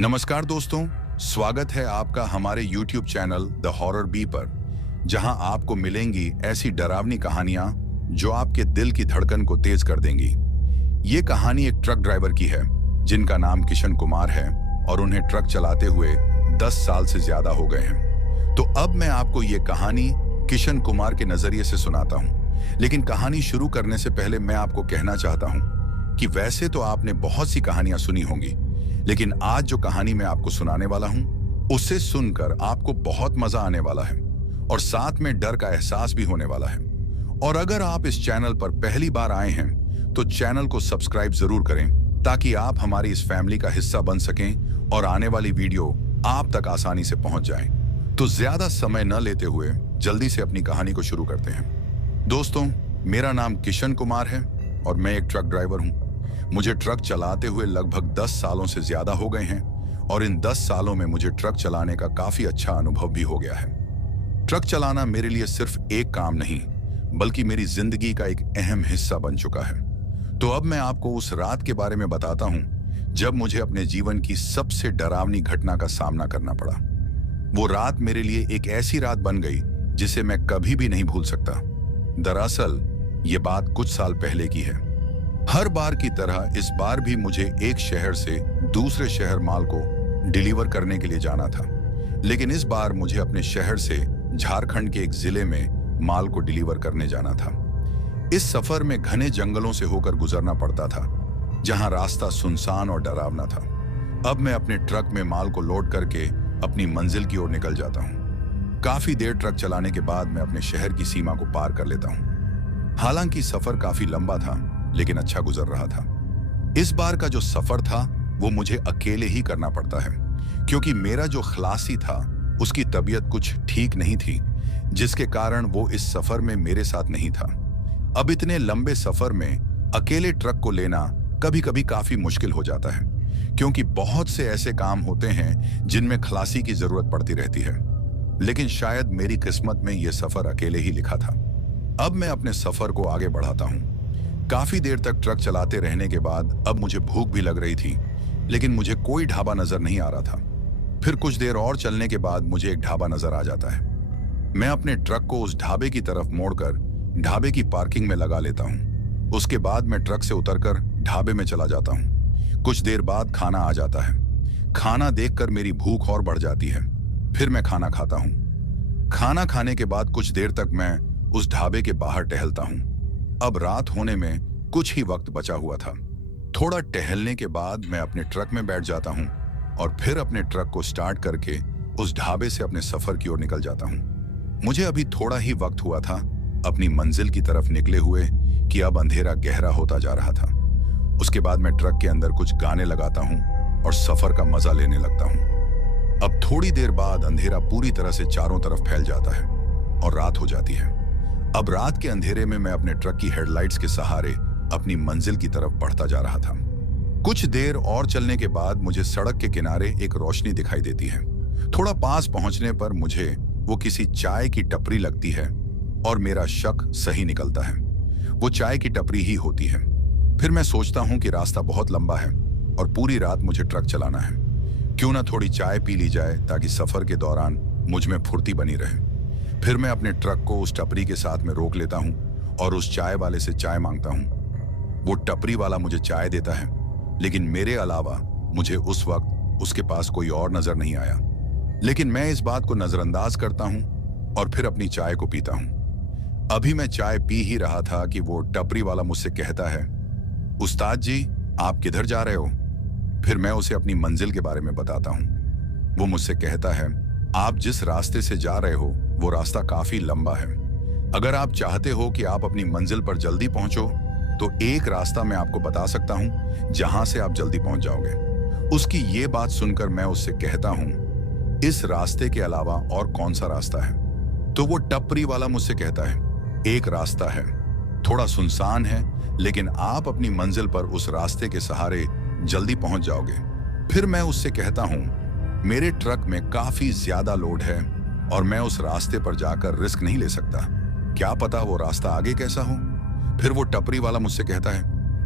नमस्कार दोस्तों, स्वागत है आपका हमारे YouTube channel the horror B पर, जहां आपको मिलेंगी ऐसी डरावनी कहानियां जो आपके दिल की धड़कन को तेज कर देंगी। ये कहानी एक ट्रक ड्राइवर की है जिनका नाम किशन कुमार है और उन्हें ट्रक चलाते हुए 10 साल से ज्यादा हो गए हैं। तो अब मैं आपको ये कहानी किशन कुमार के नजरिए से सुनाता हूँ। लेकिन कहानी शुरू करने से पहले मैं आपको कहना चाहता हूँ कि वैसे तो आपने बहुत सी कहानियां सुनी होंगी, लेकिन आज जो कहानी मैं आपको सुनाने वाला हूं उसे सुनकर आपको बहुत मजा आने वाला है और साथ में डर का एहसास भी होने वाला है। और अगर आप इस चैनल पर पहली बार आए हैं तो चैनल को सब्सक्राइब जरूर करें ताकि आप हमारी इस फैमिली का हिस्सा बन सकें और आने वाली वीडियो आप तक आसानी से पहुंच जाए। तो ज्यादा समय न लेते हुए जल्दी से अपनी कहानी को शुरू करते हैं। दोस्तों, मेरा नाम किशन कुमार है और मैं एक ट्रक ड्राइवर हूं। मुझे ट्रक चलाते हुए लगभग 10 सालों से ज्यादा हो गए हैं और इन 10 सालों में मुझे ट्रक चलाने का काफी अच्छा अनुभव भी हो गया है। ट्रक चलाना मेरे लिए सिर्फ एक काम नहीं बल्कि मेरी जिंदगी का एक अहम हिस्सा बन चुका है। तो अब मैं आपको उस रात के बारे में बताता हूं जब मुझे अपने जीवन की सबसे डरावनी घटना का सामना करना पड़ा। वो रात मेरे लिए एक ऐसी रात बन गई जिसे मैं कभी भी नहीं भूल सकता। दरअसल ये बात कुछ साल पहले की है। हर बार की तरह इस बार भी मुझे एक शहर से दूसरे शहर माल को डिलीवर करने के लिए जाना था, लेकिन इस बार मुझे अपने शहर से झारखंड के एक जिले में माल को डिलीवर करने जाना था। इस सफर में घने जंगलों से होकर गुजरना पड़ता था, जहां रास्ता सुनसान और डरावना था। अब मैं अपने ट्रक में माल को लोड करके अपनी मंजिल की ओर निकल जाता हूँ। काफी देर ट्रक चलाने के बाद मैं अपने शहर की सीमा को पार कर लेता हूँ। हालांकि सफर काफी लंबा था लेकिन अच्छा गुजर रहा था। इस बार का जो सफर था वो मुझे अकेले ही करना पड़ता है, क्योंकि मेरा जो खलासी था उसकी तबीयत कुछ ठीक नहीं थी, जिसके कारण वो इस सफर में मेरे साथ नहीं था। अब इतने लंबे सफर में अकेले ट्रक को लेना कभी कभी काफी मुश्किल हो जाता है, क्योंकि बहुत से ऐसे काम होते हैं जिनमें खलासी की जरूरत पड़ती रहती है। लेकिन शायद मेरी किस्मत में यह सफर अकेले ही लिखा था। अब मैं अपने सफर को आगे बढ़ाता हूँ। काफी देर तक ट्रक चलाते रहने के बाद अब मुझे भूख भी लग रही थी, लेकिन मुझे कोई ढाबा नजर नहीं आ रहा था। फिर कुछ देर और चलने के बाद मुझे एक ढाबा नजर आ जाता है। मैं अपने ट्रक को उस ढाबे की तरफ मोड़कर ढाबे की पार्किंग में लगा लेता हूँ। उसके बाद मैं ट्रक से उतरकर ढाबे में चला जाता हूँ। कुछ देर बाद खाना आ जाता है। खाना देखकर मेरी भूख और बढ़ जाती है। फिर मैं खाना खाता हूँ। खाना खाने के बाद कुछ देर तक मैं उस ढाबे के बाहर टहलता हूँ। अब रात होने में कुछ ही वक्त बचा हुआ था। थोड़ा टहलने के बाद मैं अपने ट्रक में बैठ जाता हूं और फिर अपने ट्रक को स्टार्ट करके उस ढाबे से अपने सफर की ओर निकल जाता हूं। मुझे अभी थोड़ा ही वक्त हुआ था अपनी मंजिल की तरफ निकले हुए कि अब अंधेरा गहरा होता जा रहा था। उसके बाद मैं ट्रक के अंदर कुछ गाने लगाता हूं और सफर का मजा लेने लगता हूं। अब थोड़ी देर बाद अंधेरा पूरी तरह से चारों तरफ फैल जाता है और रात हो जाती है। अब रात के अंधेरे में मैं अपने ट्रक की हेडलाइट्स के सहारे अपनी मंजिल की तरफ बढ़ता जा रहा था। कुछ देर और चलने के बाद मुझे सड़क के किनारे एक रोशनी दिखाई देती है। थोड़ा पास पहुंचने पर मुझे वो किसी चाय की टपरी लगती है और मेरा शक सही निकलता है। वो चाय की टपरी ही होती है। फिर मैं सोचता हूं कि रास्ता बहुत लंबा है और पूरी रात मुझे ट्रक चलाना है। क्यों ना थोड़ी चाय पी ली जाए ताकि सफर के दौरान मुझ में फुर्ती बनी रहे। फिर मैं अपने ट्रक को उस टपरी के साथ में रोक लेता हूं और उस चाय वाले से चाय मांगता हूं। वो टपरी वाला मुझे चाय देता है, लेकिन मेरे अलावा मुझे उस वक्त उसके पास कोई और नजर नहीं आया। लेकिन मैं इस बात को नजरअंदाज करता हूं और फिर अपनी चाय को पीता हूं। अभी मैं चाय पी ही रहा था कि वो टपरी वाला मुझसे कहता है, उस्ताद जी, आप किधर जा रहे हो? फिर मैं उसे अपनी मंजिल के बारे में बताता हूं। वो मुझसे कहता है, आप जिस रास्ते से जा रहे हो वो रास्ता काफी लंबा है। अगर आप चाहते हो कि आप अपनी मंजिल पर जल्दी पहुंचो तो एक रास्ता मैं आपको बता सकता हूं जहां से आप जल्दी पहुंच जाओगे। उसकी ये बात सुनकर मैं उससे कहता हूं, इस रास्ते के अलावा और कौन सा रास्ता है? तो वो टपरी वाला मुझसे कहता है, एक रास्ता है, थोड़ा सुनसान है, लेकिन आप अपनी मंजिल पर उस रास्ते के सहारे जल्दी पहुंच जाओगे। फिर मैं उससे कहता हूं, मेरे ट्रक में काफी ज्यादा लोड है और मैं उस रास्ते पर जाकर रिस्क नहीं ले सकता। क्या पता वो रास्ता आगे कैसा हो? फिर वो टपरी वाला मुझसे कहता है,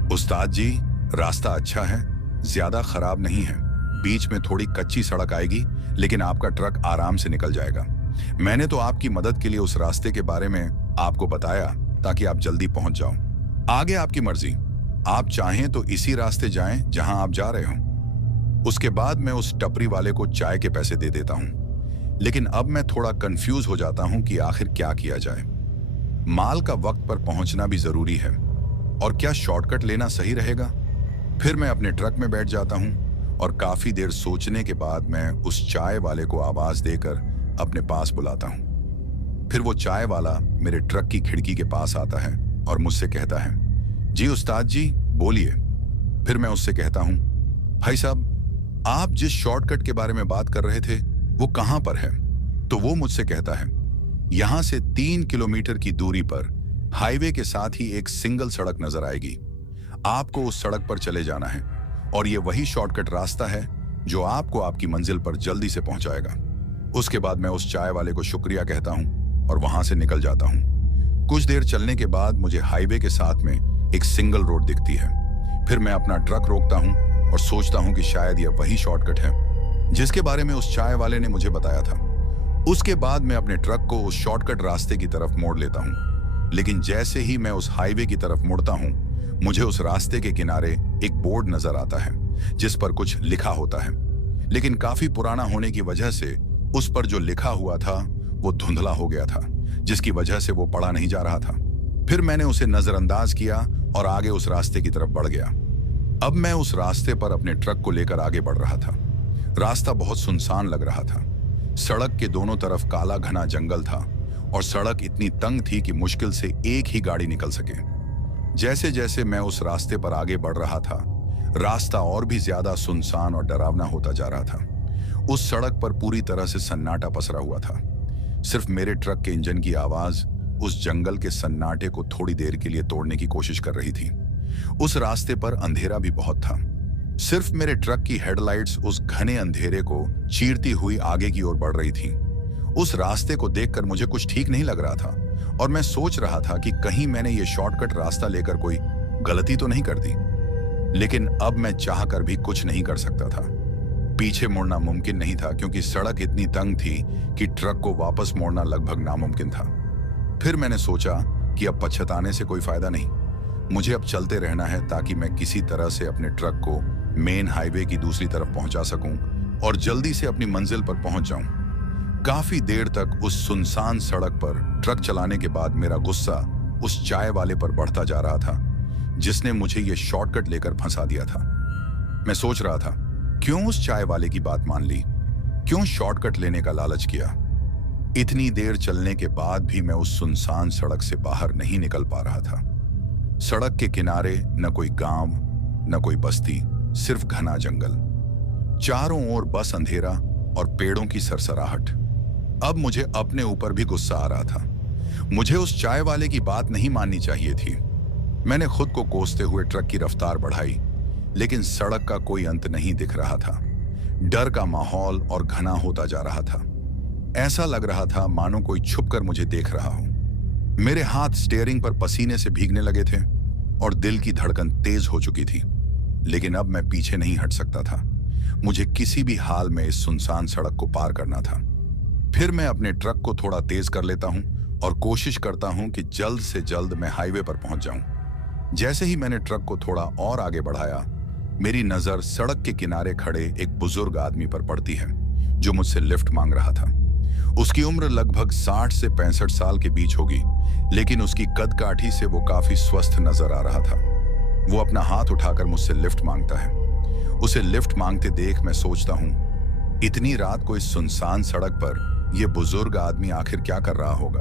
उस्ताद जी, रास्ता अच्छा है, ज्यादा खराब नहीं है। बीच में थोड़ी कच्ची सड़क आएगी, लेकिन आपका ट्रक आराम से निकल जाएगा। मैंने तो आपकी मदद के लिए उस रास्ते के बारे में आपको बताया ताकि आप जल्दी पहुंच जाओ। आगे आपकी मर्जी, आप चाहें तो इसी रास्ते जाएं जहां आप जा रहे हो। उसके बाद मैं उस टपरी वाले को चाय के पैसे दे देता हूं, लेकिन अब मैं थोड़ा कंफ्यूज हो जाता हूं कि आखिर क्या किया जाए। माल का वक्त पर पहुंचना भी जरूरी है, और क्या शॉर्टकट लेना सही रहेगा? फिर मैं अपने ट्रक में बैठ जाता हूं और काफी देर सोचने के बाद मैं उस चाय वाले को आवाज देकर अपने पास बुलाता हूं। फिर वो चाय वाला मेरे ट्रक की खिड़की के पास आता है और मुझसे कहता है, जी उस्ताद जी बोलिए। फिर मैं उससे कहता हूं, भाई साहब आप जिस शॉर्टकट के बारे में बात कर रहे थे वो कहां पर है? तो वो मुझसे कहता है, यहां से 3 किलोमीटर की दूरी पर हाईवे के साथ ही एक सिंगल सड़क नजर आएगी। आपको उस सड़क पर चले जाना है और ये वही शॉर्टकट रास्ता है जो आपको आपकी मंजिल पर जल्दी से पहुंचाएगा। उसके बाद मैं उस चाय वाले को शुक्रिया कहता हूं और वहां से निकल जाता हूं। कुछ देर चलने के बाद मुझे हाईवे के साथ में एक सिंगल रोड दिखती है। फिर मैं अपना ट्रक रोकता हूं और सोचता हूं कि शायद यह वही शॉर्टकट है जिसके बारे में उस चाय वाले ने मुझे बताया था। उसके बाद मैं अपने ट्रक को उस शॉर्टकट रास्ते की तरफ मोड़ लेता हूं, लेकिन जैसे ही मैं उस हाईवे की तरफ मुड़ता हूं, मुझे उस रास्ते के किनारे एक बोर्ड नजर आता है जिस पर कुछ लिखा होता है, लेकिन काफी पुराना होने की वजह से उस पर जो लिखा हुआ था वो धुंधला हो गया था, जिसकी वजह से वो पढ़ा नहीं जा रहा था। फिर मैंने उसे नजरअंदाज किया और आगे उस रास्ते की तरफ बढ़ गया। अब मैं उस रास्ते पर अपने ट्रक को लेकर आगे बढ़ रहा था। रास्ता बहुत सुनसान लग रहा था। सड़क के दोनों तरफ काला घना जंगल था और सड़क इतनी तंग थी कि मुश्किल से एक ही गाड़ी निकल सके। जैसे जैसे मैं उस रास्ते पर आगे बढ़ रहा था, रास्ता और भी ज्यादा सुनसान और डरावना होता जा रहा था। उस सड़क पर पूरी तरह से सन्नाटा पसरा हुआ था। सिर्फ मेरे ट्रक के इंजन की आवाज उस जंगल के सन्नाटे को थोड़ी देर के लिए तोड़ने की कोशिश कर रही थी। उस रास्ते पर अंधेरा भी बहुत था। सिर्फ मेरे ट्रक की हेडलाइट्स उस घने अंधेरे को चीरती हुई आगे की ओर बढ़ रही थी। उस रास्ते को देखकर मुझे कुछ ठीक नहीं लग रहा था और मैं सोच रहा था कि कहीं मैंने ये शॉर्टकट रास्ता लेकर कोई गलती तो नहीं कर दी। लेकिन अब मैं चाहकर भी कुछ नहीं कर सकता था। पीछे मुड़ना मुमकिन नहीं था क्योंकि सड़क इतनी तंग थी कि ट्रक को वापस मोड़ना लगभग नामुमकिन था। फिर मैंने सोचा कि अब पछताने से कोई फायदा नहीं, मुझे अब चलते रहना है ताकि मैं किसी तरह से अपने ट्रक को मेन हाईवे की दूसरी तरफ पहुंचा सकूं और जल्दी से अपनी मंजिल पर पहुंच जाऊं। काफी देर तक उस सुनसान सड़क पर ट्रक चलाने के बाद मेरा गुस्सा उस चाय वाले पर बढ़ता जा रहा था जिसने मुझे ये शॉर्टकट लेकर फंसा दिया था। मैं सोच रहा था, क्यों उस चाय वाले की बात मान ली, क्यों शॉर्टकट लेने का लालच किया। इतनी देर चलने के बाद भी मैं उस सुनसान सड़क से बाहर नहीं निकल पा रहा था। सड़क के किनारे न कोई गांव न कोई बस्ती, सिर्फ घना जंगल। चारों ओर बस अंधेरा और पेड़ों की सरसराहट। अब मुझे अपने ऊपर भी गुस्सा आ रहा था। मुझे उस चाय वाले की बात नहीं माननी चाहिए थी। मैंने खुद को कोसते हुए ट्रक की रफ्तार बढ़ाई, लेकिन सड़क का कोई अंत नहीं दिख रहा था। डर का माहौल और घना होता जा रहा था। ऐसा लग रहा था मानो कोई छुपकर मुझे देख रहा हो। मेरे हाथ स्टीयरिंग पर पसीने से भीगने लगे थे और दिल की धड़कन तेज हो चुकी थी। लेकिन अब मैं पीछे नहीं हट सकता था। मुझे किसी भी हाल में इस सुनसान सड़क को पार करना था। फिर मैं अपने ट्रक को थोड़ा तेज कर लेता हूं और कोशिश करता हूं कि जल्द से जल्द मैं हाईवे पर पहुंच जाऊं। जैसे ही मैंने ट्रक को थोड़ा और आगे बढ़ाया, मेरी नजर सड़क के किनारे खड़े एक बुजुर्ग आदमी पर पड़ती है जो मुझसे लिफ्ट मांग रहा था। उसकी उम्र लगभग 60 से 65 साल के बीच होगी, लेकिन उसकी कदकाठी से वो काफी स्वस्थ नजर आ रहा था। वो अपना हाथ उठाकर मुझसे लिफ्ट मांगता है। उसे लिफ्ट मांगते देख मैं सोचता हूं, इतनी रात को इस सुनसान सड़क पर यह बुजुर्ग आदमी आखिर क्या कर रहा होगा,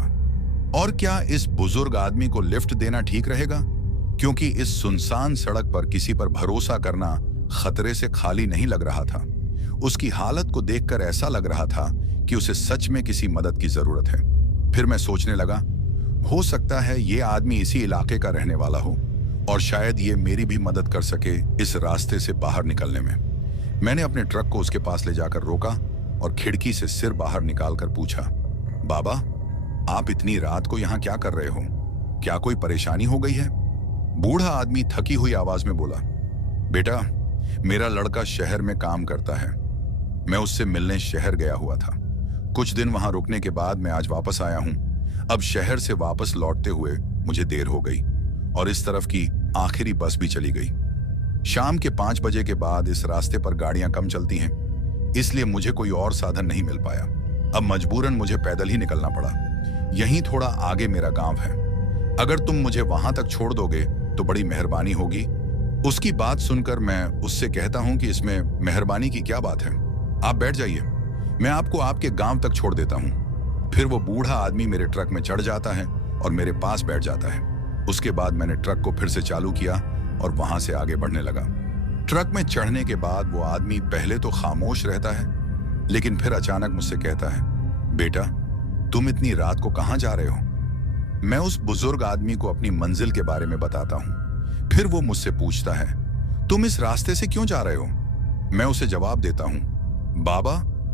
और क्या इस बुजुर्ग आदमी को लिफ्ट देना ठीक रहेगा? क्योंकि इस सुनसान सड़क पर किसी पर भरोसा करना खतरे से खाली नहीं लग रहा था। उसकी हालत को देखकर ऐसा लग रहा था कि उसे सच में किसी मदद की जरूरत है। फिर मैं सोचने लगा, हो सकता है ये आदमी इसी इलाके का रहने वाला हो और शायद ये मेरी भी मदद कर सके इस रास्ते से बाहर निकलने में। मैंने अपने ट्रक को उसके पास ले जाकर रोका और खिड़की से सिर बाहर निकालकर पूछा, बाबा आप इतनी रात को यहाँ क्या कर रहे हो? क्या कोई परेशानी हो गई है? बूढ़ा आदमी थकी हुई आवाज में बोला, बेटा मेरा लड़का शहर में काम करता है। मैं उससे मिलने शहर गया हुआ था। कुछ दिन वहां रुकने के बाद मैं आज वापस आया हूं। अब शहर से वापस लौटते हुए मुझे देर हो गई और इस तरफ की आखिरी बस भी चली गई। शाम के 5 बजे के बाद इस रास्ते पर गाड़ियां कम चलती हैं, इसलिए मुझे कोई और साधन नहीं मिल पाया। अब मजबूरन मुझे पैदल ही निकलना पड़ा। यहीं थोड़ा आगे मेरा गांव है। अगर तुम मुझे वहां तक छोड़ दोगे तो बड़ी मेहरबानी होगी। उसकी बात सुनकर मैं उससे कहता हूं कि इसमें मेहरबानी की क्या बात है, आप बैठ जाइए, मैं आपको आपके गांव तक छोड़ देता हूं। फिर वो बूढ़ा आदमी मेरे ट्रक में चढ़ जाता है और मेरे पास बैठ जाता है। उसके बाद मैंने ट्रक को फिर से चालू किया और वहां से आगे बढ़ने लगा। ट्रक में चढ़ने के बाद वो आदमी पहले तो खामोश रहता है, लेकिन फिर अचानक मुझसे कहता है, बेटा तुम इतनी रात को कहां जा रहे हो? मैं उस बुजुर्ग आदमी को अपनी मंजिल के बारे में बताता हूं। फिर वो मुझसे पूछता है, तुम इस रास्ते से क्यों जा रहे हो? मैं उसे जवाब देता हूं, बाबा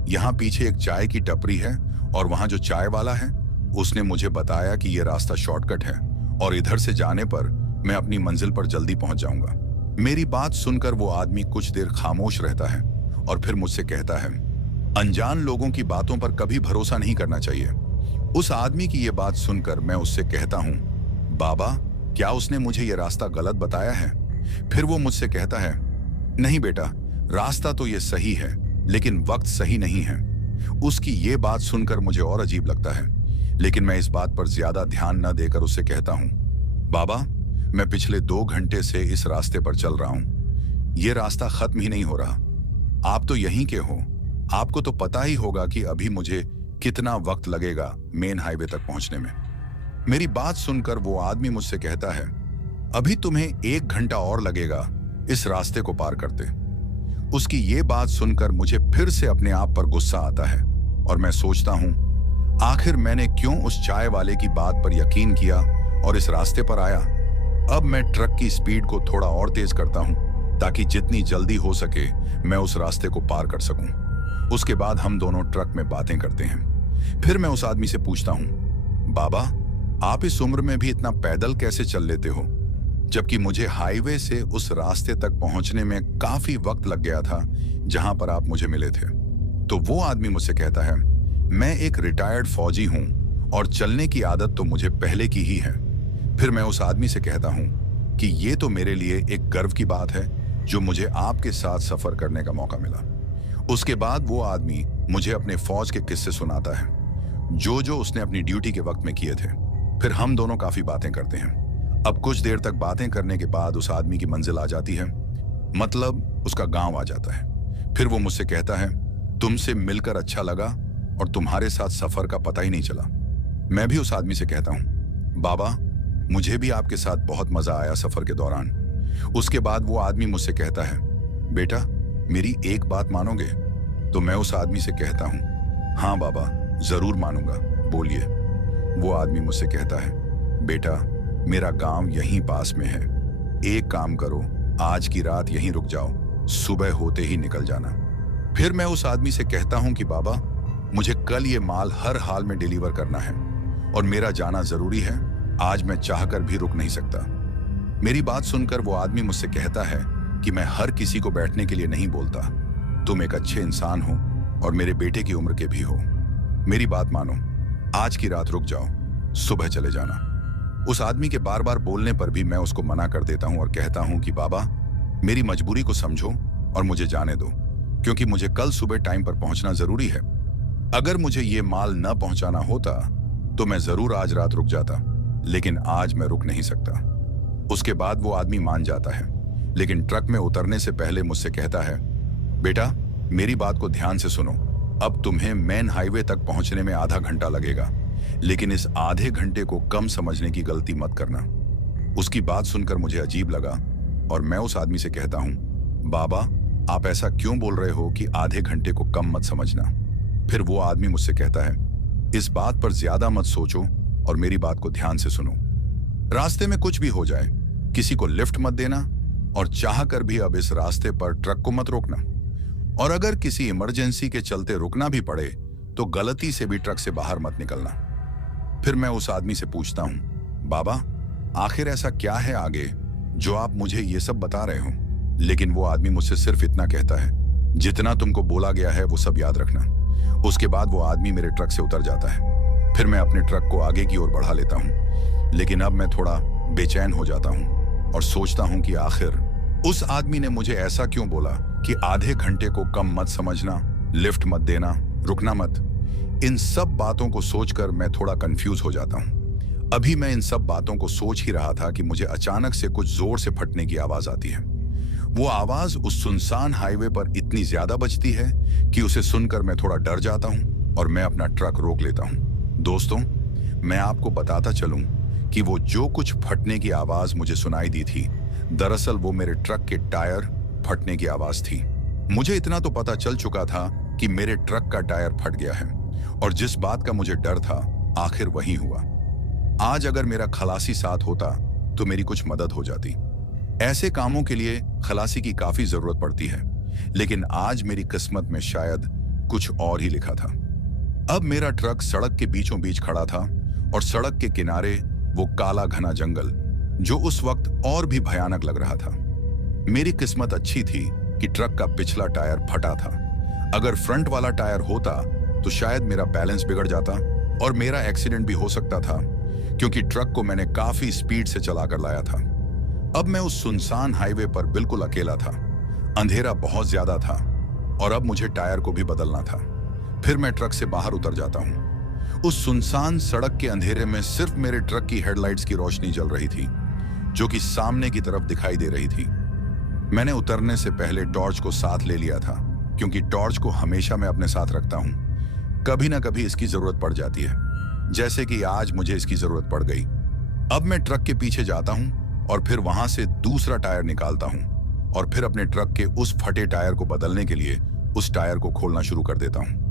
यहाँ पीछे एक चाय की टपरी है और वहां जो चाय वाला है उसने मुझे बताया कि यह रास्ता शॉर्टकट है और इधर से जाने पर मैं अपनी मंजिल पर जल्दी पहुंच जाऊंगा। मेरी बात सुनकर वो आदमी कुछ देर खामोश रहता है और फिर मुझसे कहता है, अनजान लोगों की बातों पर कभी भरोसा नहीं करना चाहिए। उस आदमी की ये बात सुनकर मैं उससे कहता हूं, बाबा क्या उसने मुझे ये रास्ता गलत बताया है? फिर वो मुझसे कहता है, नहीं बेटा, रास्ता तो ये सही है लेकिन वक्त सही नहीं है। उसकी ये बात सुनकर मुझे और अजीब लगता है, लेकिन मैं इस बात पर ज्यादा ध्यान न देकर उससे कहता हूं, बाबा मैं पिछले 2 घंटे से इस रास्ते पर चल रहा हूं। ये रास्ता खत्म ही नहीं हो रहा। आप तो यहीं के हो, आपको तो पता ही होगा कि अभी मुझे कितना वक्त लगेगा मेन हाईवे तक पहुंचने में। मेरी बात सुनकर वो आदमी मुझसे कहता है, अभी तुम्हें 1 घंटा और लगेगा इस रास्ते को पार करते। उसकी ये बात सुनकर मुझे फिर से अपने आप पर गुस्सा आता है और मैं सोचता हूं, आखिर मैंने क्यों उस चाय वाले की बात पर यकीन किया और इस रास्ते पर आया। अब मैं ट्रक की स्पीड को थोड़ा और तेज करता हूं ताकि जितनी जल्दी हो सके मैं उस रास्ते को पार कर सकूं। उसके बाद हम दोनों ट्रक में बातें करते हैं। फिर मैं उस आदमी से पूछता हूं, बाबा आप इस उम्र में भी इतना पैदल कैसे चल लेते हो, जबकि मुझे हाईवे से उस रास्ते तक पहुंचने में काफी वक्त लग गया था जहां पर आप मुझे मिले थे। तो वो आदमी मुझसे कहता है, मैं एक रिटायर्ड फौजी हूं और चलने की आदत तो मुझे पहले की ही है। फिर मैं उस आदमी से कहता हूं कि ये तो मेरे लिए एक गर्व की बात है जो मुझे आपके साथ सफर करने का मौका मिला। उसके बाद वो आदमी मुझे अपने फौज के किस्से सुनाता है जो उसने अपनी ड्यूटी के वक्त में किए थे। फिर हम दोनों काफी बातें करते हैं। अब कुछ देर तक बातें करने के बाद उस आदमी की मंजिल आ जाती है, मतलब उसका गांव आ जाता है। फिर वो मुझसे कहता है, तुमसे मिलकर अच्छा लगा और तुम्हारे साथ सफर का पता ही नहीं चला। मैं भी उस आदमी से कहता हूं, बाबा मुझे भी आपके साथ बहुत मजा आया सफर के दौरान। उसके बाद वो आदमी मुझसे कहता है, बेटा मेरी एक बात मानोगे? तो मैं उस आदमी से कहता हूं, हाँ बाबा जरूर मानूंगा, बोलिए। वो आदमी मुझसे कहता है, बेटा मेरा गांव यहीं पास में है। एक काम करो, आज की रात यहीं रुक जाओ, सुबह होते ही निकल जाना। फिर मैं उस आदमी से कहता हूं कि बाबा मुझे कल ये माल हर हाल में डिलीवर करना है और मेरा जाना जरूरी है, आज मैं चाहकर भी रुक नहीं सकता। मेरी बात सुनकर वो आदमी मुझसे कहता है कि मैं हर किसी को बैठने के लिए नहीं बोलता। तुम एक अच्छे इंसान हो और मेरे बेटे की उम्र के भी हो। मेरी बात मानो, आज की रात रुक जाओ, सुबह चले जाना। उस आदमी के बार बार बोलने पर भी मैं उसको मना कर देता हूं और कहता हूं कि बाबा मेरी मजबूरी को समझो और मुझे जाने दो, क्योंकि मुझे कल सुबह टाइम पर पहुंचना जरूरी है। अगर मुझे ये माल न पहुंचाना होता तो मैं जरूर आज रात रुक जाता, लेकिन आज मैं रुक नहीं सकता। उसके बाद वो आदमी मान जाता है, लेकिन ट्रक में उतरने से पहले मुझसे कहता है, बेटा मेरी बात को ध्यान से सुनो। अब तुम्हें मेन हाईवे तक पहुंचने में आधा घंटा लगेगा, लेकिन इस आधे घंटे को कम समझने की गलती मत करना। उसकी बात सुनकर मुझे अजीब लगा और मैं उस आदमी से कहता हूं, बाबा आप ऐसा क्यों बोल रहे हो कि आधे घंटे को कम मत समझना? फिर वो आदमी मुझसे कहता है, इस बात पर ज्यादा मत सोचो और मेरी बात को ध्यान से सुनो। रास्ते में कुछ भी हो जाए, किसी को लिफ्ट मत देना और चाह कर भी अब इस रास्ते पर ट्रक को मत रोकना। और अगर किसी इमरजेंसी के चलते रुकना भी पड़े तो गलती से भी ट्रक से बाहर मत निकलना। फिर मैं उस आदमी से पूछता हूं, बाबा आखिर ऐसा क्या है आगे जो आप मुझे ये सब बता रहे हो? लेकिन वो आदमी मुझसे सिर्फ इतना कहता है, जितना तुमको बोला गया है वो सब याद रखना। उसके बाद वो आदमी मेरे ट्रक से उतर जाता है। फिर मैं अपने ट्रक को आगे की ओर बढ़ा लेता हूँ, लेकिन अब मैं थोड़ा बेचैन हो जाता हूँ और सोचता हूँ कि आखिर उस आदमी ने मुझे ऐसा क्यों बोला कि आधे घंटे को कम मत समझना, लिफ्ट मत देना, रुकना मत। इन सब बातों को सोचकर मैं थोड़ा कंफ्यूज हो जाता हूँ। अभी मैं इन सब बातों को सोच ही रहा था कि मुझे अचानक से कुछ जोर से फटने की आवाज आती है। वो आवाज उस सुनसान हाईवे पर इतनी ज्यादा बजती है कि उसे सुनकर मैं थोड़ा डर जाता हूँ और मैं अपना ट्रक रोक लेता हूँ। दोस्तों, मैं आपको बताता चलूं कि वो जो कुछ फटने की आवाज मुझे सुनाई दी थी, दरअसल वो मेरे ट्रक के टायर फटने की आवाज थी। मुझे इतना तो पता चल चुका था कि मेरे ट्रक का टायर फट गया है, और जिस बात का मुझे डर था आखिर वही हुआ। आज अगर मेरा खलासी साथ होता तो मेरी कुछ मदद हो जाती। ऐसे कामों के लिए खलासी की काफी जरूरत पड़ती है, लेकिन आज मेरी किस्मत में शायद कुछ और ही लिखा था। अब मेरा ट्रक सड़क के बीचों बीच खड़ा था और सड़क के किनारे वो काला घना जंगल, जो उस वक्त और भी भयानक लग रहा था। मेरी किस्मत अच्छी थी कि ट्रक का पिछला टायर फटा था। अगर फ्रंट वाला टायर होता तो शायद मेरा बैलेंस बिगड़ जाता और मेरा एक्सीडेंट भी हो सकता था, क्योंकि ट्रक को मैंने काफी स्पीड से चलाकर लाया था। अब मैं उस सुनसान हाईवे पर बिल्कुल अकेला था। अंधेरा बहुत ज्यादा था और अब मुझे टायर को भी बदलना था। फिर मैं ट्रक से बाहर उतर जाता हूँ। उस सुनसान सड़क के अंधेरे में सिर्फ मेरे ट्रक की हेडलाइट्स की रोशनी जल रही थी, जो कि सामने की तरफ दिखाई दे रही थी। मैंने उतरने से पहले टॉर्च को साथ ले लिया था, क्योंकि टॉर्च को हमेशा मैं अपने साथ रखता हूँ। कभी ना कभी इसकी जरूरत पड़ जाती है, जैसे कि आज मुझे इसकी जरूरत पड़ गई। अब मैं ट्रक के पीछे जाता हूँ और फिर वहां से दूसरा टायर निकालता हूँ और फिर अपने ट्रक के उस फटे टायर को बदलने के लिए उस टायर को खोलना शुरू कर देता हूँ।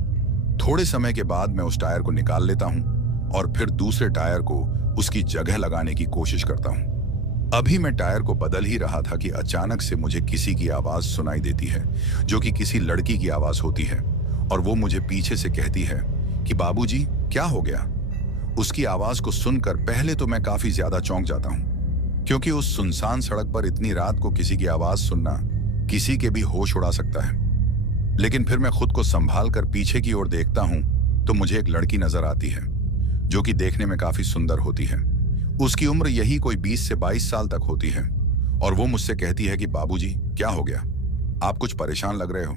थोड़े समय के बाद मैं उस टायर को निकाल लेता हूँ और फिर दूसरे टायर को उसकी जगह लगाने की कोशिश करता हूँ। अभी मैं टायर को बदल ही रहा था कि अचानक से मुझे किसी की आवाज सुनाई देती है, जो कि किसी लड़की की आवाज होती है, और वो मुझे पीछे से कहती है कि बाबूजी, क्या हो गया। उसकी आवाज को सुनकर पहले तो मैं काफी ज्यादा चौंक जाता हूँ, क्योंकि उस सुनसान सड़क पर इतनी रात को किसी की आवाज सुनना किसी के भी होश उड़ा सकता है। लेकिन फिर मैं खुद को संभाल कर पीछे की ओर देखता हूँ तो मुझे एक लड़की नजर आती है, जो कि देखने में काफी सुंदर होती है। उसकी उम्र यही कोई 20 से 22 साल तक होती है, और वो मुझसे कहती है कि बाबूजी, क्या हो गया, आप कुछ परेशान लग रहे हो।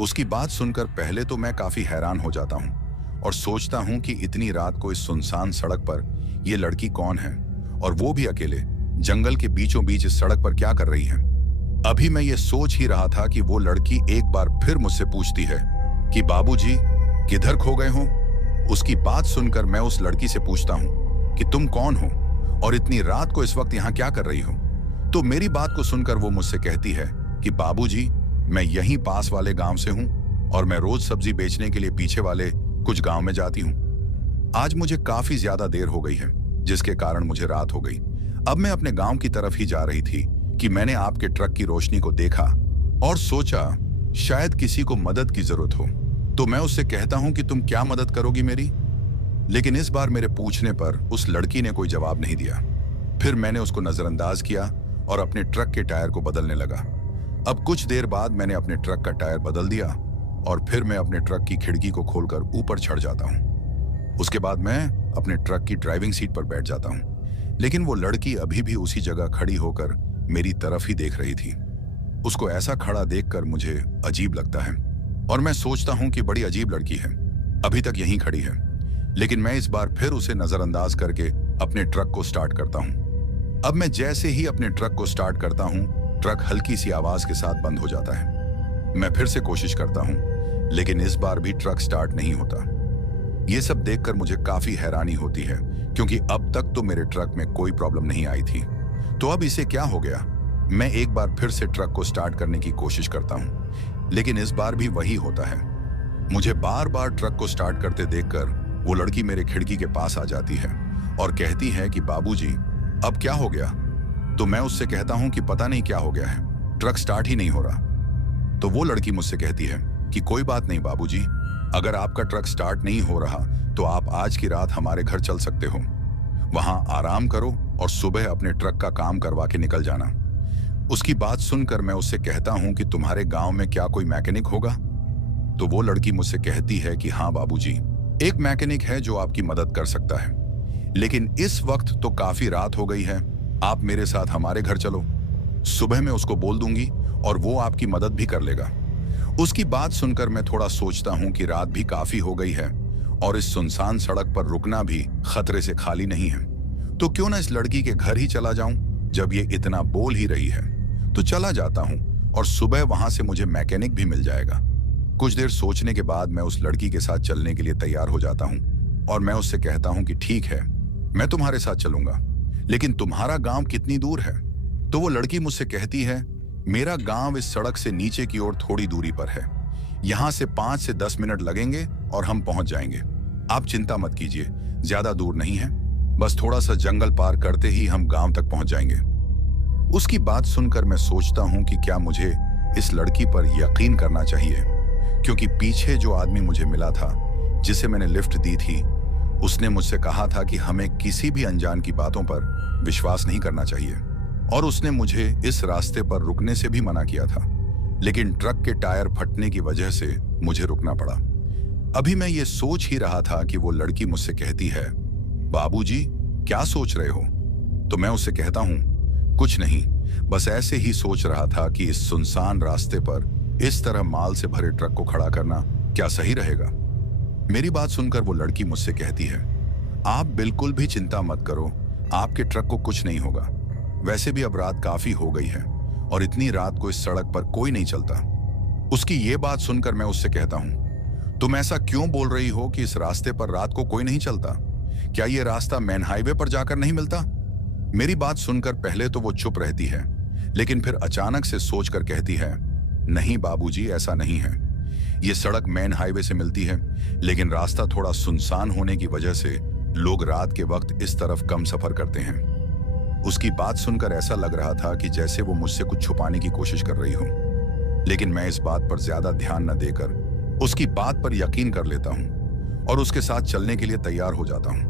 उसकी बात सुनकर पहले तो मैं काफी हैरान हो जाता हूँ और सोचता हूँ कि इतनी रात को इस सुनसान सड़क पर यह लड़की कौन है, और वो भी अकेले जंगल के बीचों बीच इस सड़क पर क्या कर रही है। अभी मैं ये सोच ही रहा था कि वो लड़की एक बार फिर मुझसे पूछती है कि बाबूजी, किधर खो गए हो। उसकी बात सुनकर मैं उस लड़की से पूछता हूँ कि तुम कौन हो और इतनी रात को इस वक्त यहाँ क्या कर रही हो। तो मेरी बात को सुनकर वो मुझसे कहती है कि बाबूजी, मैं यहीं पास वाले गांव से हूँ और मैं रोज सब्जी बेचने के लिए पीछे वाले कुछ गांव में जाती हूँ। आज मुझे काफी ज्यादा देर हो गई है, जिसके कारण मुझे रात हो गई। अब मैं अपने गांव की तरफ ही जा रही थी कि मैंने आपके ट्रक की रोशनी को देखा और सोचा शायद किसी को मदद की जरूरत हो। तो मैं उससे कहता हूं कि तुम क्या मदद करोगी मेरी। लेकिन इस बार मेरे पूछने पर उस लड़की ने कोई जवाब नहीं दिया। फिर मैंने उसको नजरअंदाज किया और अपने ट्रक के टायर को बदलने लगा। अब कुछ देर बाद मैंने अपने ट्रक का टायर बदल दिया और फिर मैं अपने ट्रक की खिड़की को खोलकर ऊपर चढ़ जाता हूँ। उसके बाद मैं अपने ट्रक की ड्राइविंग सीट पर बैठ जाता हूँ, लेकिन वो लड़की अभी भी उसी जगह खड़ी होकर मेरी तरफ ही देख रही थी। उसको ऐसा खड़ा देखकर मुझे अजीब लगता है और मैं सोचता हूँ कि बड़ी अजीब लड़की है, अभी तक यहीं खड़ी है। लेकिन मैं इस बार फिर उसे नजरअंदाज करके अपने ट्रक को स्टार्ट करता हूँ। अब मैं जैसे ही अपने ट्रक को स्टार्ट करता हूँ, ट्रक हल्की सी आवाज के साथ बंद हो जाता है। मैं फिर से कोशिश करता हूँ, लेकिन इस बार भी ट्रक स्टार्ट नहीं होता। ये सब देखकर मुझे काफी हैरानी होती है, क्योंकि अब तक तो मेरे ट्रक में कोई प्रॉब्लम नहीं आई थी। तो अब इसे क्या हो गया। मैं एक बार फिर से ट्रक को स्टार्ट करने की कोशिश करता हूँ, लेकिन इस बार भी वही होता है। मुझे बार बार ट्रक को स्टार्ट करते देखकर वो लड़की मेरे खिड़की के पास आ जाती है और कहती है कि बाबूजी, अब क्या हो गया। तो मैं उससे कहता हूँ कि पता नहीं क्या हो गया है, ट्रक स्टार्ट ही नहीं हो रहा। तो वो लड़की मुझसे कहती है कि कोई बात नहीं बाबूजी, अगर आपका ट्रक स्टार्ट नहीं हो रहा तो आप आज की रात हमारे घर चल सकते हो। वहां आराम करो और सुबह अपने ट्रक का काम करवा के निकल जाना। उसकी बात सुनकर मैं उससे कहता हूं कि तुम्हारे गांव में क्या कोई मैकेनिक होगा? तो वो लड़की मुझसे कहती है कि हाँ बाबूजी, एक मैकेनिक है जो आपकी मदद कर सकता है, लेकिन इस वक्त तो काफी रात हो गई है, आप मेरे साथ हमारे घर चलो। सुबह मैं उसको बोल दूंगी और वो आपकी मदद भी कर लेगा। उसकी बात सुनकर मैं थोड़ा सोचता हूं कि रात भी काफी हो गई है और इस सुनसान सड़क पर रुकना भी खतरे से खाली नहीं है, तो क्यों ना इस लड़की के घर ही चला जाऊं। जब ये इतना बोल ही रही है तो चला जाता हूं और सुबह वहां से मुझे मैकेनिक भी मिल जाएगा। कुछ देर सोचने के बाद मैं उस लड़की के साथ चलने के लिए तैयार हो जाता हूं और मैं उससे कहता हूं कि ठीक है, मैं तुम्हारे साथ चलूंगा, लेकिन तुम्हारा गांव कितनी दूर है? तो वो लड़की मुझसे कहती है, मेरा गांव इस सड़क से नीचे की ओर थोड़ी दूरी पर है, यहां से 5 से 10 मिनट लगेंगे और हम पहुंच जाएंगे। आप चिंता मत कीजिए, ज्यादा दूर नहीं है, बस थोड़ा सा जंगल पार करते ही हम गांव तक पहुंच जाएंगे। उसकी बात सुनकर मैं सोचता हूं कि क्या मुझे इस लड़की पर यकीन करना चाहिए, क्योंकि पीछे जो आदमी मुझे मिला था, जिसे मैंने लिफ्ट दी थी, उसने मुझसे कहा था कि हमें किसी भी अनजान की बातों पर विश्वास नहीं करना चाहिए, और उसने मुझे इस रास्ते पर रुकने से भी मना किया था, लेकिन ट्रक के टायर फटने की वजह से मुझे रुकना पड़ा। अभी मैं ये सोच ही रहा था कि वो लड़की मुझसे कहती है, बाबूजी क्या सोच रहे हो? तो मैं उससे कहता हूं, कुछ नहीं, बस ऐसे ही सोच रहा था कि इस सुनसान रास्ते पर इस तरह माल से भरे ट्रक को खड़ा करना क्या सही रहेगा। मेरी बात सुनकर वो लड़की मुझसे कहती है, आप बिल्कुल भी चिंता मत करो, आपके ट्रक को कुछ नहीं होगा। वैसे भी अब रात काफी हो गई है और इतनी रात को इस सड़क पर कोई नहीं चलता। उसकी ये बात सुनकर मैं उससे कहता हूं, तुम ऐसा क्यों बोल रही हो कि इस रास्ते पर रात को कोई नहीं चलता? क्या ये रास्ता मेन हाईवे पर जाकर नहीं मिलता? मेरी बात सुनकर पहले तो वो चुप रहती है, लेकिन फिर अचानक से सोचकर कहती है, नहीं बाबूजी, ऐसा नहीं है। ये सड़क मेन हाईवे से मिलती है, लेकिन रास्ता थोड़ा सुनसान होने की वजह से लोग रात के वक्त इस तरफ कम सफर करते हैं। उसकी बात सुनकर ऐसा लग रहा था कि जैसे वो मुझसे कुछ छुपाने की कोशिश कर रही हो, लेकिन मैं इस बात पर ज्यादा ध्यान न देकर उसकी बात पर यकीन कर लेता हूं और उसके साथ चलने के लिए तैयार हो जाता हूं।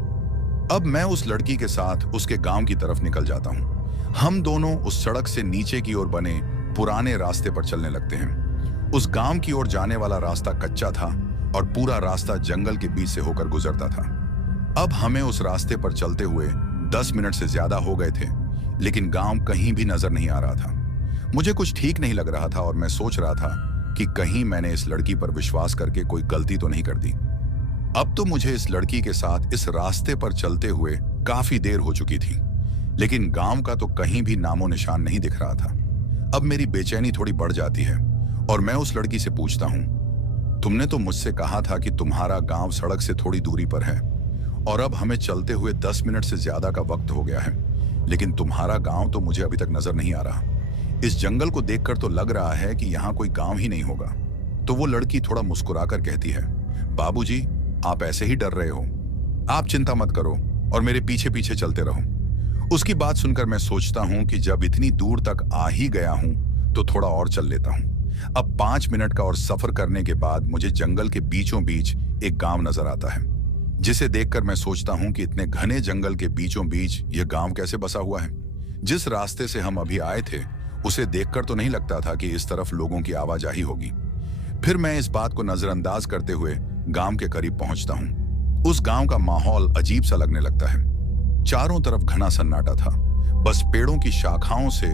अब मैं उस लड़की के साथ उसके गांव की तरफ निकल जाता हूं। हम दोनों उस सड़क से नीचे की ओर बने पुराने रास्ते पर चलने लगते हैं। उस गांव की ओर जाने वाला रास्ता कच्चा था और पूरा रास्ता जंगल के बीच से होकर गुजरता था। अब हमें उस रास्ते पर चलते हुए 10 मिनट से ज्यादा हो गए थे, लेकिन गांव कहीं भी नजर नहीं आ रहा था। मुझे कुछ ठीक नहीं लग रहा था और मैं सोच रहा था कि कहीं मैंने इस लड़की पर विश्वास करके कोई गलती तो नहीं कर दी। अब तो मुझे इस लड़की के साथ इस रास्ते पर चलते हुए काफी देर हो चुकी थी, लेकिन गांव का तो कहीं भी नामो निशान नहीं दिख रहा था। अब मेरी बेचैनी थोड़ी बढ़ जाती है और मैं उस लड़की से पूछता हूं, तुमने तो मुझसे कहा था कि तुम्हारा गांव सड़क से थोड़ी दूरी पर है और अब हमें चलते हुए 10 मिनट से ज्यादा का वक्त हो गया है, लेकिन तुम्हारा गांव तो मुझे अभी तक नजर नहीं आ रहा। इस जंगल को देखकर तो लग रहा है कि यहाँ कोई गांव ही नहीं होगा। तो वो लड़की थोड़ा मुस्कुराकर कहती है, बाबूजी, आप ऐसे ही डर रहे हो, आप चिंता मत करो और मेरे पीछे पीछे चलते रहो। उसकी बात सुनकर मैं सोचता हूं कि जब इतनी दूर तक आ ही गया हूं तो थोड़ा और चल लेता हूं। अब 5 मिनट का और सफर करने के बाद मुझे जंगल के बीचों बीच एक गांव नजर आता है, जिसे देखकर मैं सोचता हूं कि इतने घने जंगल के बीचों बीच यह गांव कैसे बसा हुआ है। जिस रास्ते से हम अभी आए थे उसे देखकर तो नहीं लगता था कि इस तरफ लोगों की आवाजाही होगी। फिर मैं इस बात को नजरअंदाज करते हुए गांव के करीब पहुंचता हूं। उस गांव का माहौल अजीब सा लगने लगता है। चारों तरफ घना सन्नाटा था, बस पेड़ों की शाखाओं से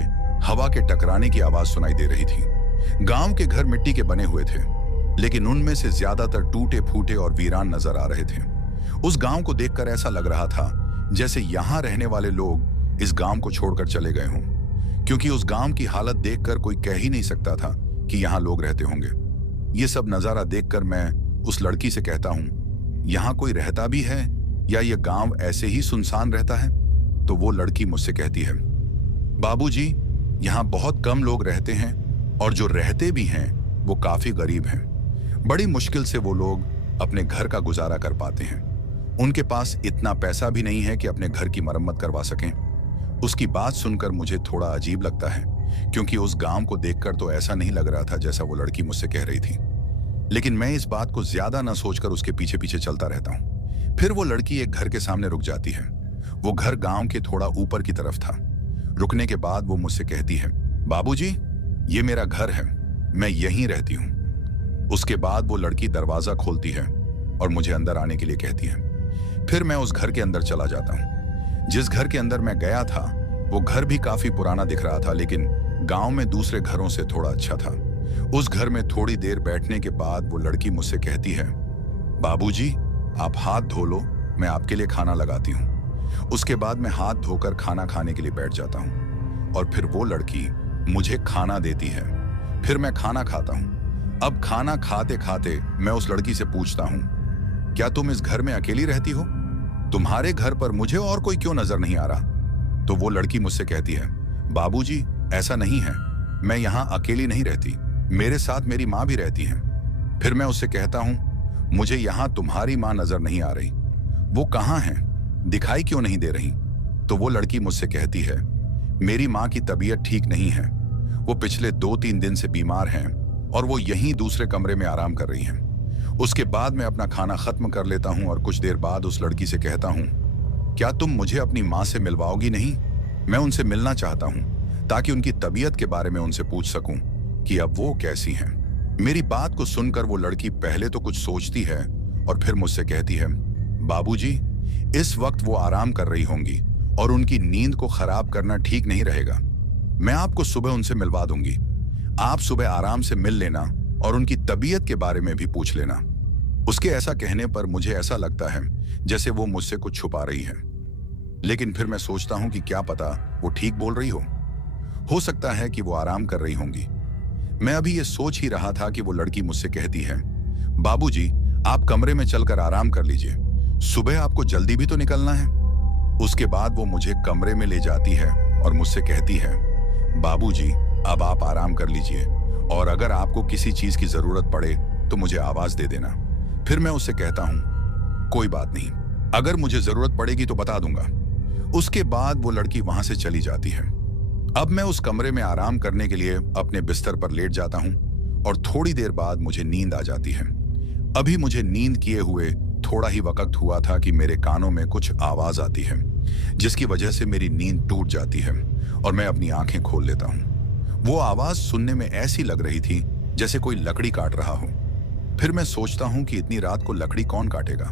हवा के टकराने की आवाज सुनाई दे रही थी। गांव के घर मिट्टी के बने हुए थे, लेकिन उनमें से ज्यादातर टूटे फूटे और वीरान नजर आ रहे थे। उस गांव को देखकर ऐसा लग रहा था जैसे यहां रहने वाले लोग इस गांव को छोड़कर चले गए हों, क्योंकि उस गांव की हालत देखकर कोई कह ही नहीं सकता था कि यहां लोग रहते होंगे। ये सब नजारा देखकर मैं उस लड़की से कहता हूं, यहां कोई रहता भी है या ये गांव ऐसे ही सुनसान रहता है? तो वो लड़की मुझसे कहती है, बाबूजी, यहां बहुत कम लोग रहते हैं और जो रहते भी हैं वो काफी गरीब हैं। बड़ी मुश्किल से वो लोग अपने घर का गुजारा कर पाते हैं। उनके पास इतना पैसा भी नहीं है कि अपने घर की मरम्मत करवा सकें। उसकी बात सुनकर मुझे थोड़ा अजीब लगता है, क्योंकि उस गांव को देखकर तो ऐसा नहीं लग रहा था जैसा वो लड़की मुझसे कह रही थी। लेकिन मैं इस बात को ज्यादा न सोचकर उसके पीछे पीछे चलता रहता हूं। फिर वो लड़की एक घर के सामने रुक जाती है। वो घर गांव के थोड़ा ऊपर की तरफ था। रुकने के बाद वो मुझसे कहती है, बाबूजी, ये मेरा घर है, मैं यहीं रहती हूँ। उसके बाद वो लड़की दरवाजा खोलती है और मुझे अंदर आने के लिए कहती है। फिर मैं उस घर के अंदर चला जाता हूँ। जिस घर के अंदर मैं गया था वो घर भी काफी पुराना दिख रहा था, लेकिन गांव में दूसरे घरों से थोड़ा अच्छा था। उस घर में थोड़ी देर बैठने के बाद वो लड़की मुझसे कहती है, बाबूजी, आप हाथ धो लो, मैं आपके लिए खाना लगाती हूँ। उसके बाद मैं हाथ धोकर खाना खाने के लिए बैठ जाता हूँ और फिर वो लड़की मुझे खाना देती है। फिर मैं खाना खाता हूँ। अब खाना खाते खाते मैं उस लड़की से पूछता हूँ, क्या तुम इस घर में अकेली रहती हो? तुम्हारे घर पर मुझे और कोई क्यों नजर नहीं आ रहा? तो वो लड़की मुझसे कहती है, बाबूजी, ऐसा नहीं है, मैं यहाँ अकेली नहीं रहती, मेरे साथ मेरी माँ भी रहती है। फिर मैं उससे कहता हूँ, मुझे यहाँ तुम्हारी माँ नजर नहीं आ रही, वो कहाँ है, दिखाई क्यों नहीं दे रही? तो वो लड़की मुझसे कहती है, मेरी माँ की तबीयत ठीक नहीं है, वो पिछले 2-3 दिन से बीमार हैं और वो यहीं दूसरे कमरे में आराम कर रही हैं। उसके बाद मैं अपना खाना खत्म कर लेता हूँ और कुछ देर बाद उस लड़की से कहता हूँ, क्या तुम मुझे अपनी माँ से मिलवाओगी नहीं? मैं उनसे मिलना चाहता हूँ ताकि उनकी तबीयत के बारे में उनसे पूछ सकूं कि अब वो कैसी हैं। मेरी बात को सुनकर वो लड़की पहले तो कुछ सोचती है और फिर मुझसे कहती है, बाबूजी, इस वक्त वो आराम कर रही होंगी और उनकी नींद को खराब करना ठीक नहीं रहेगा। मैं आपको सुबह उनसे मिलवा दूंगी। आप सुबह आराम से मिल लेना और उनकी तबीयत के बारे में भी पूछ लेना। उसके ऐसा कहने पर मुझे ऐसा लगता है जैसे वो मुझसे कुछ छुपा रही है, लेकिन फिर मैं सोचता हूं कि क्या पता वो ठीक बोल रही हो सकता है कि वो आराम कर रही होंगी। मैं अभी ये सोच ही रहा था कि वो लड़की मुझसे कहती है, बाबूजी, आप कमरे में चलकर आराम कर लीजिए, सुबह आपको जल्दी भी तो निकलना है। उसके बाद वो मुझे कमरे में ले जाती है और मुझसे कहती है, बाबूजी, अब आप आराम कर लीजिए और अगर आपको किसी चीज की जरूरत पड़े तो मुझे आवाज दे देना। फिर मैं उससे कहता हूं, कोई बात नहीं, अगर मुझे जरूरत पड़ेगी तो बता दूंगा। उसके बाद वो लड़की वहां से चली जाती है। अब मैं उस कमरे में आराम करने के लिए अपने बिस्तर पर लेट जाता हूं और थोड़ी देर बाद मुझे नींद आ जाती है। अभी मुझे नींद किए हुए थोड़ा ही वक्त हुआ था कि मेरे कानों में कुछ आवाज आती है, जिसकी वजह से मेरी नींद टूट जाती है और मैं अपनी आंखें खोल लेता हूं। वो आवाज सुनने में ऐसी लग रही थी जैसे कोई लकड़ी काट रहा हो। फिर मैं सोचता हूं कि इतनी रात को लकड़ी कौन काटेगा?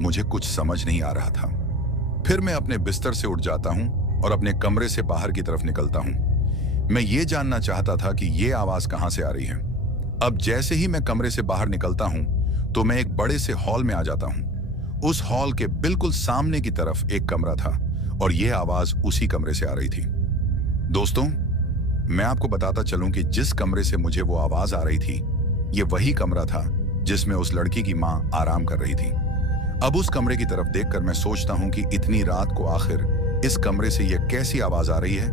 मुझे कुछ समझ नहीं आ रहा था। फिर मैं अपने बिस्तर से उठ जाता हूं और अपने कमरे से बाहर की तरफ निकलता हूं। मैं ये जानना चाहता था कि ये आवाज कहां से आ रही है। अब जैसे ही मैं कमरे से बाहर निकलता हूं तो मैं एक बड़े से हॉल में आ जाता हूं। उस हॉल के बिल्कुल सामने की तरफ एक कमरा था और यह आवाज उसी कमरे से आ रही थी। दोस्तों, मैं आपको बताता चलूं कि जिस कमरे से मुझे वो आवाज आ रही थी, ये वही कमरा था जिसमें उस लड़की की मां आराम कर रही थी। अब उस कमरे की तरफ देखकर मैं सोचता हूं कि इतनी रात को आखिर इस कमरे से यह कैसी आवाज आ रही है,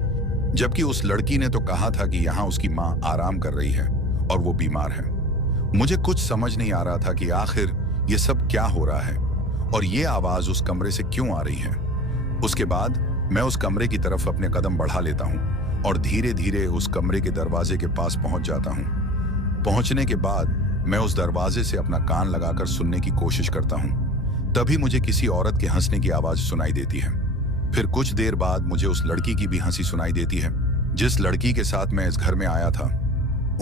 जबकि उस लड़की ने तो कहा था कि यहां उसकी मां आराम कर रही है और वो बीमार है। मुझे कुछ समझ नहीं आ रहा था कि आखिर ये सब क्या हो रहा है और ये आवाज उस कमरे से क्यों आ रही है। उसके बाद मैं उस कमरे की तरफ अपने कदम बढ़ा लेता हूं और धीरे धीरे उस कमरे के दरवाजे के पास पहुंच जाता हूं। पहुंचने के बाद मैं उस दरवाजे से अपना कान लगाकर सुनने की कोशिश करता हूं। तभी मुझे किसी औरत के हंसने की आवाज सुनाई देती है। फिर कुछ देर बाद मुझे उस लड़की की भी हंसी सुनाई देती है जिस लड़की के साथ मैं इस घर में आया था।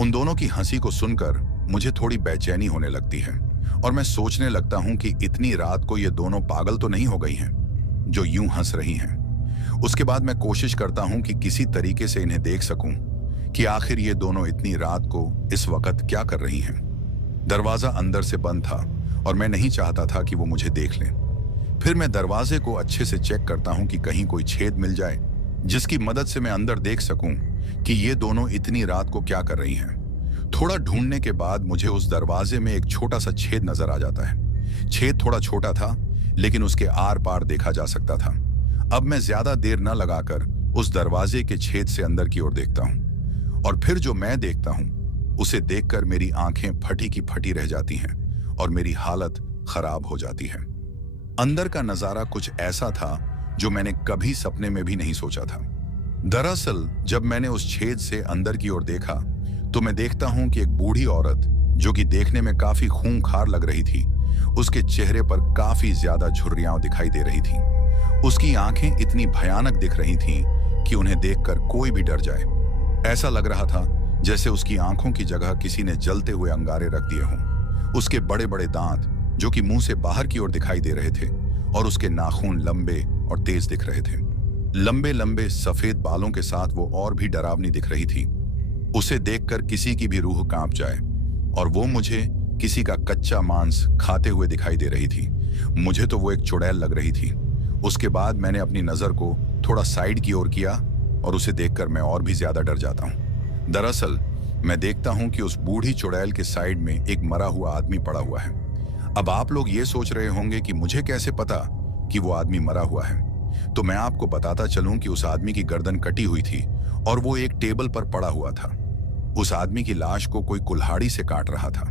उन दोनों की हंसी को सुनकर मुझे थोड़ी बेचैनी होने लगती है और मैं सोचने लगता हूं कि इतनी रात को ये दोनों पागल तो नहीं हो गई हैं जो यूं हंस रही हैं। उसके बाद मैं कोशिश करता हूं कि किसी तरीके से इन्हें देख सकूं कि आखिर ये दोनों इतनी रात को इस वक्त क्या कर रही हैं। दरवाजा अंदर से बंद था और मैं नहीं चाहता था कि वो मुझे देख लें। फिर मैं दरवाजे को अच्छे से चेक करता हूं कि कहीं कोई छेद मिल जाए जिसकी मदद से मैं अंदर देख सकूं कि ये दोनों इतनी रात को क्या कर रही हैं। थोड़ा ढूंढने के बाद मुझे उस दरवाजे में एक छोटा सा छेद नजर आ जाता है। छेद थोड़ा छोटा था लेकिन उसके आर पार देखा जा सकता था। अब मैं ज्यादा देर न लगाकर उस दरवाजे के छेद से अंदर की ओर देखता हूं और फिर जो मैं देखता हूं उसे देखकर मेरी आंखें फटी की फटी रह जाती हैं और मेरी हालत खराब हो जाती है। अंदर का नजारा कुछ ऐसा था जो मैंने कभी सपने में भी नहीं सोचा था। दरअसल जब मैंने उस छेद से अंदर की ओर देखा तो मैं देखता हूं कि एक बूढ़ी औरत जो कि देखने में काफी खूंखार लग रही थी, उसके चेहरे पर काफी ज्यादा झुर्रियां दिखाई दे रही थीं। उसकी आंखें इतनी भयानक दिख रही थीं कि उन्हें देखकर कोई भी डर जाए। ऐसा लग रहा था जैसे उसकी आंखों की जगह किसी ने जलते हुए अंगारे रख दिए हों। उसके बड़े बड़े दांत जो कि मुंह से बाहर की ओर दिखाई दे रहे थे और उसके नाखून लंबे और तेज दिख रहे थे। लंबे लंबे सफेद बालों के साथ वो और भी डरावनी दिख रही थी। उसे देखकर किसी की भी रूह कांप जाए और वो मुझे किसी का कच्चा मांस खाते हुए दिखाई दे रही थी। मुझे तो वो एक चुड़ैल लग रही थी। उसके बाद मैंने अपनी नजर को थोड़ा साइड की ओर किया और उसे देखकर मैं और भी ज्यादा डर जाता हूँ। दरअसल मैं देखता हूं कि उस बूढ़ी चुड़ैल के साइड में एक मरा हुआ आदमी पड़ा हुआ है। अब आप लोग ये सोच रहे होंगे कि मुझे कैसे पता कि वो आदमी मरा हुआ है। तो मैं आपको बताता चलूं कि उस आदमी की गर्दन कटी हुई थी और वो एक टेबल पर पड़ा हुआ था। उस आदमी की लाश को कोई कुल्हाड़ी से काट रहा था।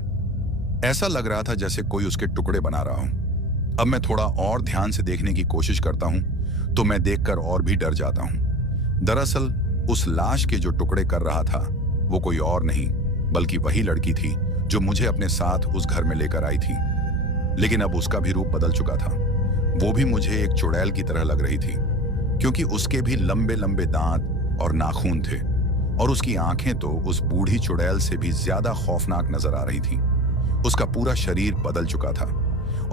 ऐसा लग रहा था जैसे कोई उसके टुकड़े बना रहा हो। अब मैं थोड़ा और ध्यान से देखने की कोशिश करता हूं तो मैं देखकर और भी डर जाता हूं। दरअसल उस लाश के जो टुकड़े कर रहा था वो कोई और नहीं बल्कि वही लड़की थी जो मुझे अपने साथ उस घर में लेकर आई थी। लेकिन अब उसका भी रूप बदल चुका था। वो भी मुझे एक चुड़ैल की तरह लग रही थी क्योंकि उसके भी लंबे लंबे दांत और नाखून थे और उसकी आंखें तो उस बूढ़ी चुड़ैल से भी ज्यादा खौफनाक नजर आ रही थी। उसका पूरा शरीर बदल चुका था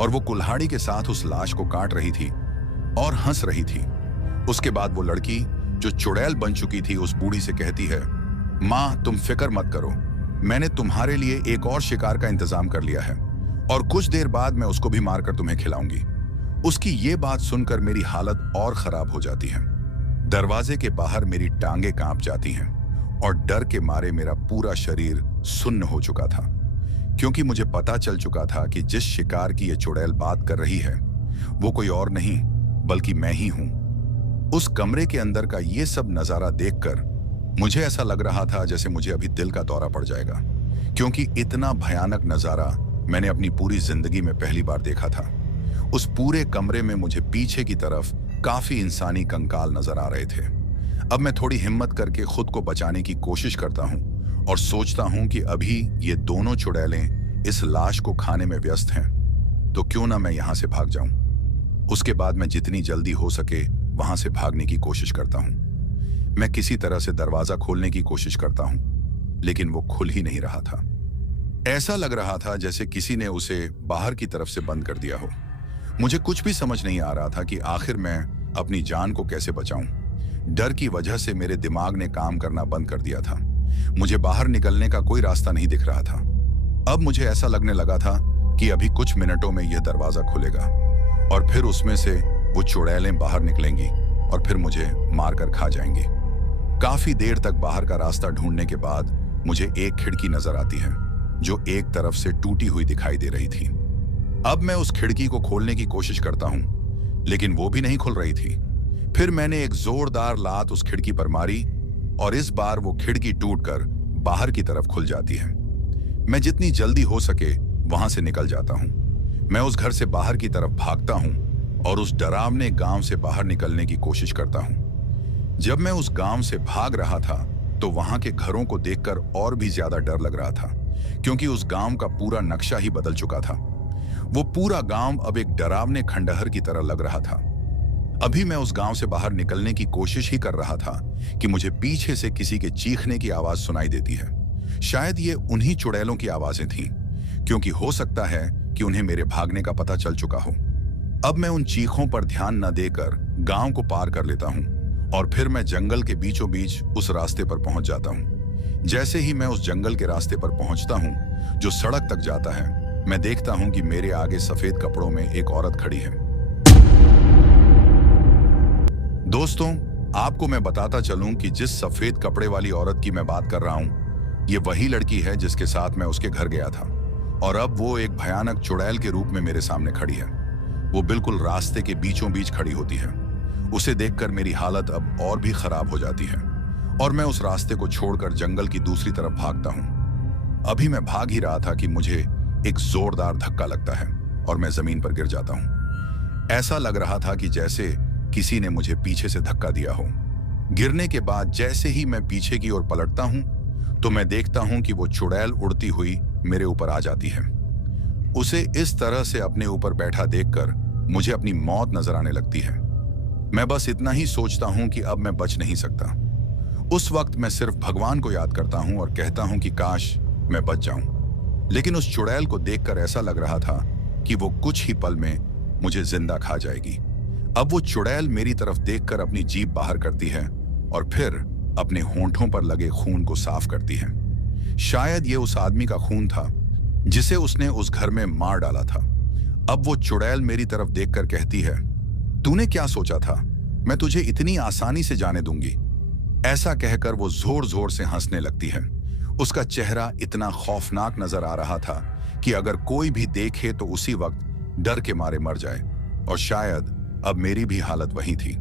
और वो कुल्हाड़ी के साथ उस लाश को काट रही थी और हंस रही थी। उसके बाद वो लड़की जो चुड़ैल बन चुकी थी उस बूढ़ी से कहती है, माँ तुम फिक्र मत करो, मैंने तुम्हारे लिए एक और शिकार का इंतजाम कर लिया है और कुछ देर बाद मैं उसको भी मारकर तुम्हें खिलाऊंगी। उसकी ये बात सुनकर मेरी हालत और खराब हो जाती है। दरवाजे के बाहर मेरी टांगें कांप जाती हैं और डर के मारे मेरा पूरा शरीर सुन्न हो चुका था क्योंकि मुझे पता चल चुका था कि जिस शिकार की ये चुड़ैल बात कर रही है वो कोई और नहीं बल्कि मैं ही हूं। उस कमरे के अंदर का ये सब नजारा देखकर मुझे ऐसा लग रहा था जैसे मुझे अभी दिल का दौरा पड़ जाएगा क्योंकि इतना भयानक नजारा मैंने अपनी पूरी जिंदगी में पहली बार देखा था। उस पूरे कमरे में मुझे पीछे की तरफ काफी इंसानी कंकाल नजर आ रहे थे। अब मैं थोड़ी हिम्मत करके खुद को बचाने की कोशिश करता हूं और सोचता हूं कि अभी ये दोनों चुड़ैलें इस लाश को खाने में व्यस्त हैं तो क्यों ना मैं यहां से भाग जाऊं। उसके बाद मैं जितनी जल्दी हो सके वहां से भागने की कोशिश करता हूं। मैं किसी तरह से दरवाजा खोलने की कोशिश करता हूं लेकिन वो खुल ही नहीं रहा था। ऐसा लग रहा था जैसे किसी ने उसे बाहर की तरफ से बंद कर दिया हो। मुझे कुछ भी समझ नहीं आ रहा था कि आखिर मैं अपनी जान को कैसे बचाऊं। डर की वजह से मेरे दिमाग ने काम करना बंद कर दिया था। मुझे बाहर निकलने का कोई रास्ता नहीं दिख रहा था। अब मुझे ऐसा लगने लगा था कि अभी कुछ मिनटों में यह दरवाजा खुलेगा और फिर उसमें से वो चुड़ैलें बाहर निकलेंगी और फिर मुझे मारकर खा जाएंगी। काफी देर तक बाहर का रास्ता ढूंढने के बाद मुझे एक खिड़की नजर आती है जो एक तरफ से टूटी हुई दिखाई दे रही थी। अब मैं उस खिड़की को खोलने की कोशिश करता हूं लेकिन वो भी नहीं खुल रही थी। फिर मैंने एक जोरदार लात उस खिड़की पर मारी और इस बार वो खिड़की टूटकर बाहर की तरफ खुल जाती है। मैं जितनी जल्दी हो सके वहां से निकल जाता हूं। मैं उस घर से बाहर की तरफ भागता हूं और उस डरावने गांव से बाहर निकलने की कोशिश करता हूं। जब मैं उस गांव से भाग रहा था तो वहां के घरों को देखकर और भी ज्यादा डर लग रहा था क्योंकि उस गांव का पूरा नक्शा ही बदल चुका था। वो पूरा गांव अब एक डरावने खंडहर की तरह लग रहा था। अभी मैं उस गांव से बाहर निकलने की कोशिश ही कर रहा था कि मुझे पीछे से किसी के चीखने की आवाज सुनाई देती है। शायद ये उन्हीं चुड़ैलों की आवाजें थीं क्योंकि हो सकता है कि उन्हें मेरे भागने का पता चल चुका हो। अब मैं उन चीखों पर ध्यान न देकर गांव को पार कर लेता हूं और फिर मैं जंगल के बीचों बीच उस रास्ते पर पहुंच जाता हूं। जैसे ही मैं उस जंगल के रास्ते पर पहुंचता हूं जो सड़क तक जाता है, मैं देखता हूं कि मेरे आगे सफेद कपड़ों में एक औरत खड़ी है। दोस्तों, आपको मैं बताता चलूं कि जिस सफेद कपड़े वाली औरत की मैं बात कर रहा हूं, ये वही लड़की है जिसके साथ मैं उसके घर गया था और अब वो एक भयानक चुड़ैल के रूप में मेरे सामने खड़ी है। वो बिल्कुल रास्ते के बीचों बीच खड़ी होती है। उसे देखकर मेरी हालत अब और भी खराब हो जाती है और मैं उस रास्ते को छोड़कर जंगल की दूसरी तरफ भागता हूं। अभी मैं भाग ही रहा था कि मुझे एक जोरदार धक्का लगता है और मैं जमीन पर गिर जाता हूं। ऐसा लग रहा था कि जैसे किसी ने मुझे पीछे से धक्का दिया हो। गिरने के बाद जैसे ही मैं पीछे की ओर पलटता हूं तो मैं देखता हूं कि वो चुड़ैल उड़ती हुई मेरे ऊपर आ जाती है। उसे इस तरह से अपने ऊपर बैठा देखकर मुझे अपनी मौत नजर आने लगती है। मैं बस इतना ही सोचता हूं कि अब मैं बच नहीं सकता। उस वक्त मैं सिर्फ भगवान को याद करता हूं और कहता हूं कि काश मैं बच जाऊं। लेकिन उस चुड़ैल को देखकर ऐसा लग रहा था कि वो कुछ ही पल में मुझे जिंदा खा जाएगी। अब वो चुड़ैल मेरी तरफ देखकर अपनी जीभ बाहर करती है और फिर अपने होंठों पर लगे खून को साफ करती है। शायद ये उस आदमी का खून था जिसे उसने उस घर में मार डाला था। अब वो चुड़ैल मेरी तरफ देखकर कहती है, तूने क्या सोचा था, मैं तुझे इतनी आसानी से जाने दूंगी? ऐसा कहकर वो जोर जोर से हंसने लगती है। उसका चेहरा इतना खौफनाक नजर आ रहा था कि अगर कोई भी देखे तो उसी वक्त डर के मारे मर जाए, और शायद अब मेरी भी हालत वही थी।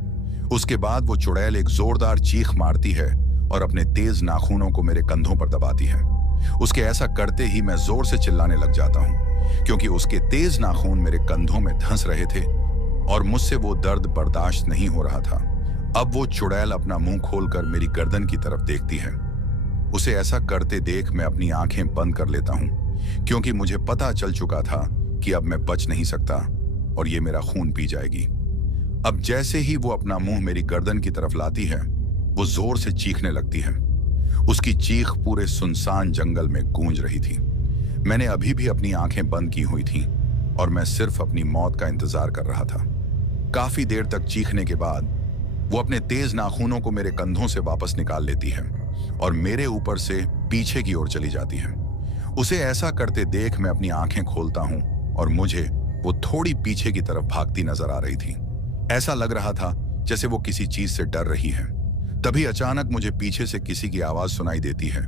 उसके बाद वो चुड़ैल एक जोरदार चीख मारती है और अपने तेज नाखूनों को मेरे कंधों पर दबाती है। उसके ऐसा करते ही मैं जोर से चिल्लाने लग जाता हूं, क्योंकि उसके तेज नाखून मेरे कंधों में धंस रहे थे और मुझसे वो दर्द बर्दाश्त नहीं हो रहा था। अब वो चुड़ैल अपना मुंह खोलकर मेरी गर्दन की तरफ देखती है। उसे ऐसा करते देख मैं अपनी आंखें बंद कर लेता हूं, क्योंकि मुझे पता चल चुका था कि अब मैं बच नहीं सकता और ये मेरा खून पी जाएगी। अब जैसे ही वो अपना मुंह मेरी गर्दन की तरफ लाती है, वो जोर से चीखने लगती है। उसकी चीख पूरे सुनसान जंगल में गूंज रही थी। मैंने अभी भी अपनी आंखें बंद की हुई थीं और मैं सिर्फ अपनी मौत का इंतजार कर रहा था। काफी देर तक चीखने के बाद वो अपने तेज नाखूनों को मेरे कंधों से वापस निकाल लेती है और मेरे ऊपर से पीछे की ओर चली जाती है। उसे ऐसा करते देख मैं अपनी आंखें खोलता हूं और मुझे वो थोड़ी पीछे की तरफ भागती नजर आ रही थी। ऐसा लग रहा था जैसे वो किसी चीज से डर रही है। तभी अचानक मुझे पीछे से किसी की आवाज सुनाई देती है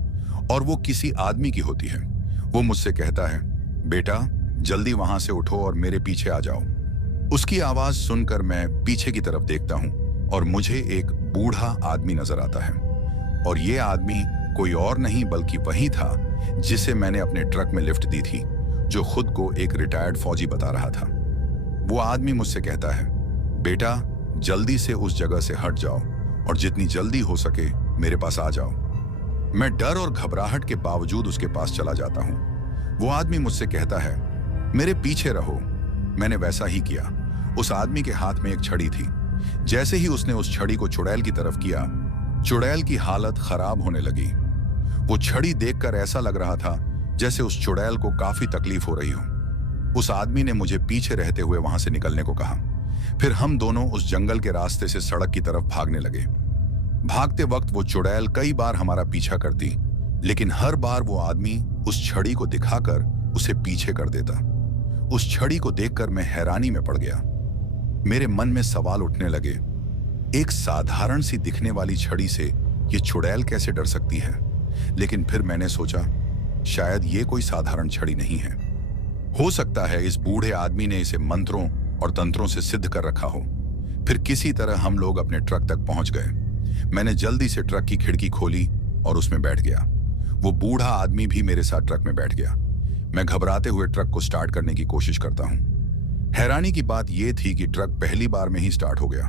और वो किसी आदमी की होती है। वो मुझसे कहता है, बेटा जल्दी वहां से उठो और मेरे पीछे आ जाओ। उसकी आवाज सुनकर मैं पीछे की तरफ देखता हूं और मुझे एक बूढ़ा आदमी नजर आता है, और ये आदमी कोई और नहीं बल्कि वही था जिसे मैंने अपने ट्रक में लिफ्ट दी थी, जो खुद को एक रिटायर्ड फौजी बता रहा था। वो आदमी मुझसे कहता है, बेटा जल्दी से उस जगह से हट जाओ और जितनी जल्दी हो सके मेरे पास आ जाओ। मैं डर और घबराहट के बावजूद उसके पास चला जाता हूं। वो आदमी मुझसे कहता है, मेरे पीछे रहो। मैंने वैसा ही किया। उस आदमी के हाथ में एक छड़ी थी। जैसे ही उसने उस छड़ी को चुड़ैल की तरफ किया, चुड़ैल की हालत खराब होने लगी। वो छड़ी देखकर ऐसा लग रहा था जैसे उस चुड़ैल को काफी तकलीफ हो रही हो। उस आदमी ने मुझे पीछे रहते हुए वहां से निकलने को कहा। फिर हम दोनों उस जंगल के रास्ते से सड़क की तरफ भागने लगे। भागते वक्त वो चुड़ैल कई बार हमारा पीछा करती, लेकिन हर बार वो आदमी उस छड़ी को दिखाकर उसे पीछे कर देता। उस छड़ी को देखकर मैं हैरानी में पड़ गया। मेरे मन में सवाल उठने लगे, एक साधारण सी दिखने वाली छड़ी से ये चुड़ैल कैसे डर सकती है? लेकिन फिर मैंने सोचा, शायद ये कोई साधारण छड़ी नहीं है। हो सकता है इस बूढ़े आदमी ने इसे मंत्रों और तंत्रों से सिद्ध कर रखा हो। फिर किसी तरह हम लोग अपने ट्रक तक पहुंच गए। मैंने जल्दी से ट्रक की खिड़की खोली और उसमें बैठ गया। वो बूढ़ा आदमी भी मेरे साथ ट्रक में बैठ गया। मैं घबराते हुए ट्रक को स्टार्ट करने की कोशिश करता हूं। हैरानी की बात यह थी कि ट्रक पहली बार में ही स्टार्ट हो गया।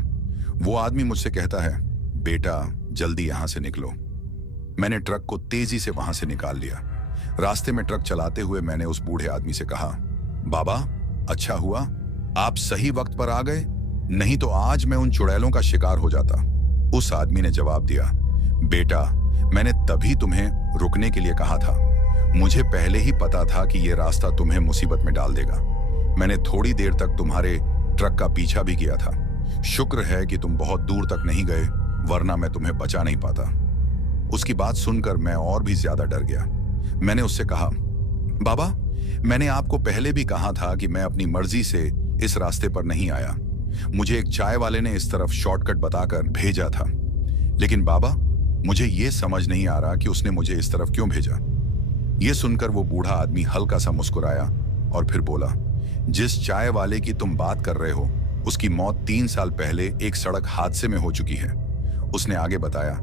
वो आदमी मुझसे कहता है, बेटा जल्दी यहां से निकलो। मैंने ट्रक को तेजी से वहां से निकाल लिया। रास्ते में ट्रक चलाते हुए मैंने उस बूढ़े आदमी से कहा, बाबा अच्छा हुआ आप सही वक्त पर आ गए, नहीं तो आज मैं उन चुड़ैलों का शिकार हो जाता। उस आदमी ने जवाब दिया, बेटा मैंने तभी तुम्हें रुकने के लिए कहा था। मुझे पहले ही पता था कि यह रास्ता तुम्हें मुसीबत में डाल देगा। मैंने थोड़ी देर तक तुम्हारे ट्रक का पीछा भी किया था। शुक्र है कि तुम बहुत दूर तक नहीं गए, वरना मैं तुम्हें बचा नहीं पाता। उसकी बात सुनकर मैं और भी ज्यादा डर गया। मैंने उससे कहा, बाबा मैंने आपको पहले भी कहा था कि मैं अपनी मर्जी से इस रास्ते पर नहीं आया। मुझे एक चाय वाले ने इस तरफ शॉर्टकट बताकर भेजा था, लेकिन बाबा मुझे यह समझ नहीं आ रहा कि उसने मुझे इस तरफ क्यों भेजा। यह सुनकर वो बूढ़ा आदमी हल्का सा मुस्कुराया और फिर बोला, जिस चाय वाले की तुम बात कर रहे हो उसकी मौत 3 साल पहले एक सड़क हादसे में हो चुकी है। उसने आगे बताया,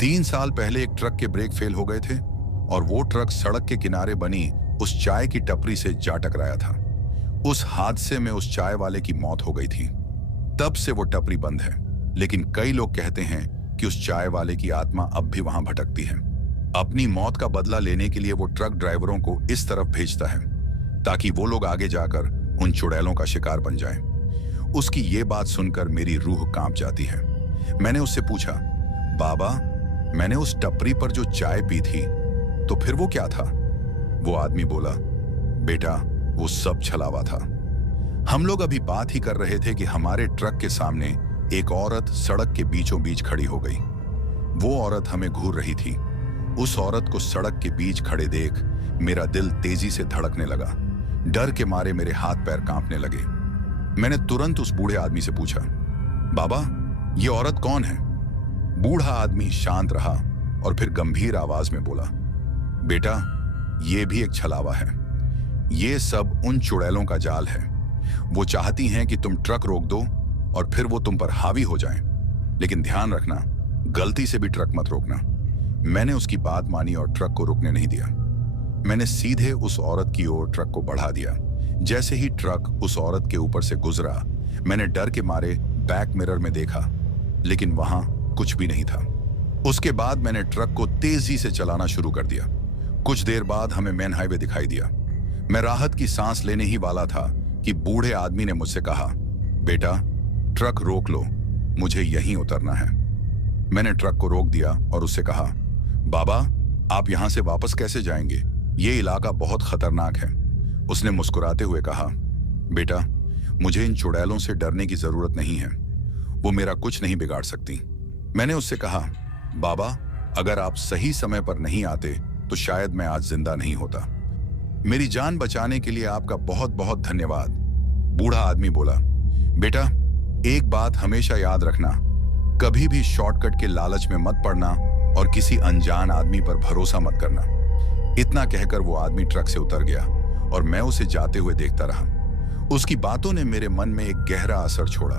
3 साल पहले एक ट्रक के ब्रेक फेल हो गए थे और वो ट्रक सड़क के किनारे बनी उस चाय की टपरी से जा टकराया था। उस हादसे में उस चाय वाले की मौत हो गई थी। तब से वो टपरी बंद है, लेकिन कई लोग कहते हैं कि उस चाय वाले की आत्मा अब भी वहां भटकती है। अपनी मौत का बदला लेने के लिए वो ट्रक ड्राइवरों को इस तरफ भेजता है ताकि वो लोग आगे जाकर उन चुड़ैलों का शिकार बन जाएं। उसकी ये बात सुनकर मेरी रूह कांप जाती है। मैंने उससे पूछा, बाबा मैंने उस टपरी पर जो चाय पी थी, तो फिर वो क्या था? वो आदमी बोला, बेटा वो सब छलावा था। हम लोग अभी बात ही कर रहे थे कि हमारे ट्रक के सामने एक औरत सड़क के बीचों बीच खड़ी हो गई। वो औरत हमें घूर रही थी। उस औरत को सड़क के बीच खड़े देख मेरा दिल तेजी से धड़कने लगा। डर के मारे मेरे हाथ पैर कांपने लगे। मैंने तुरंत उस बूढ़े आदमी से पूछा, बाबा ये औरत कौन है? बूढ़ा आदमी शांत रहा और फिर गंभीर आवाज में बोला, बेटा ये भी एक छलावा है। ये सब उन चुड़ैलों का जाल है। वो चाहती हैं कि तुम ट्रक रोक दो और फिर वो तुम पर हावी हो जाएं। लेकिन ध्यान रखना, गलती से भी ट्रक मत रोकना। मैंने उसकी बात मानी और ट्रक को रुकने नहीं दिया। मैंने सीधे उस औरत की ओर ट्रक को बढ़ा दिया। जैसे ही ट्रक उस औरत के ऊपर से गुजरा, मैंने डर के मारे बैक मिरर में देखा, लेकिन वहां कुछ भी नहीं था। उसके बाद मैंने ट्रक को तेजी से चलाना शुरू कर दिया। कुछ देर बाद हमें मेन हाईवे दिखाई दिया। मैं राहत की सांस लेने ही वाला था कि बूढ़े आदमी ने मुझसे कहा, बेटा ट्रक रोक लो, मुझे यहीं उतरना है। मैंने ट्रक को रोक दिया और उससे कहा, बाबा आप यहां से वापस कैसे जाएंगे? ये इलाका बहुत खतरनाक है। उसने मुस्कुराते हुए कहा, बेटा मुझे इन चुड़ैलों से डरने की जरूरत नहीं है। वो मेरा कुछ नहीं बिगाड़ सकती। मैंने उससे कहा, बाबा अगर आप सही समय पर नहीं आते तो शायद मैं आज जिंदा नहीं होता। मेरी जान बचाने के लिए आपका बहुत बहुत धन्यवाद। बूढ़ा आदमी बोला, बेटा एक बात हमेशा याद रखना, कभी भी शॉर्टकट के लालच में मत पड़ना और किसी अनजान आदमी पर भरोसा मत करना। इतना कहकर वो आदमी ट्रक से उतर गया और मैं उसे जाते हुए देखता रहा। उसकी बातों ने मेरे मन में एक गहरा असर छोड़ा।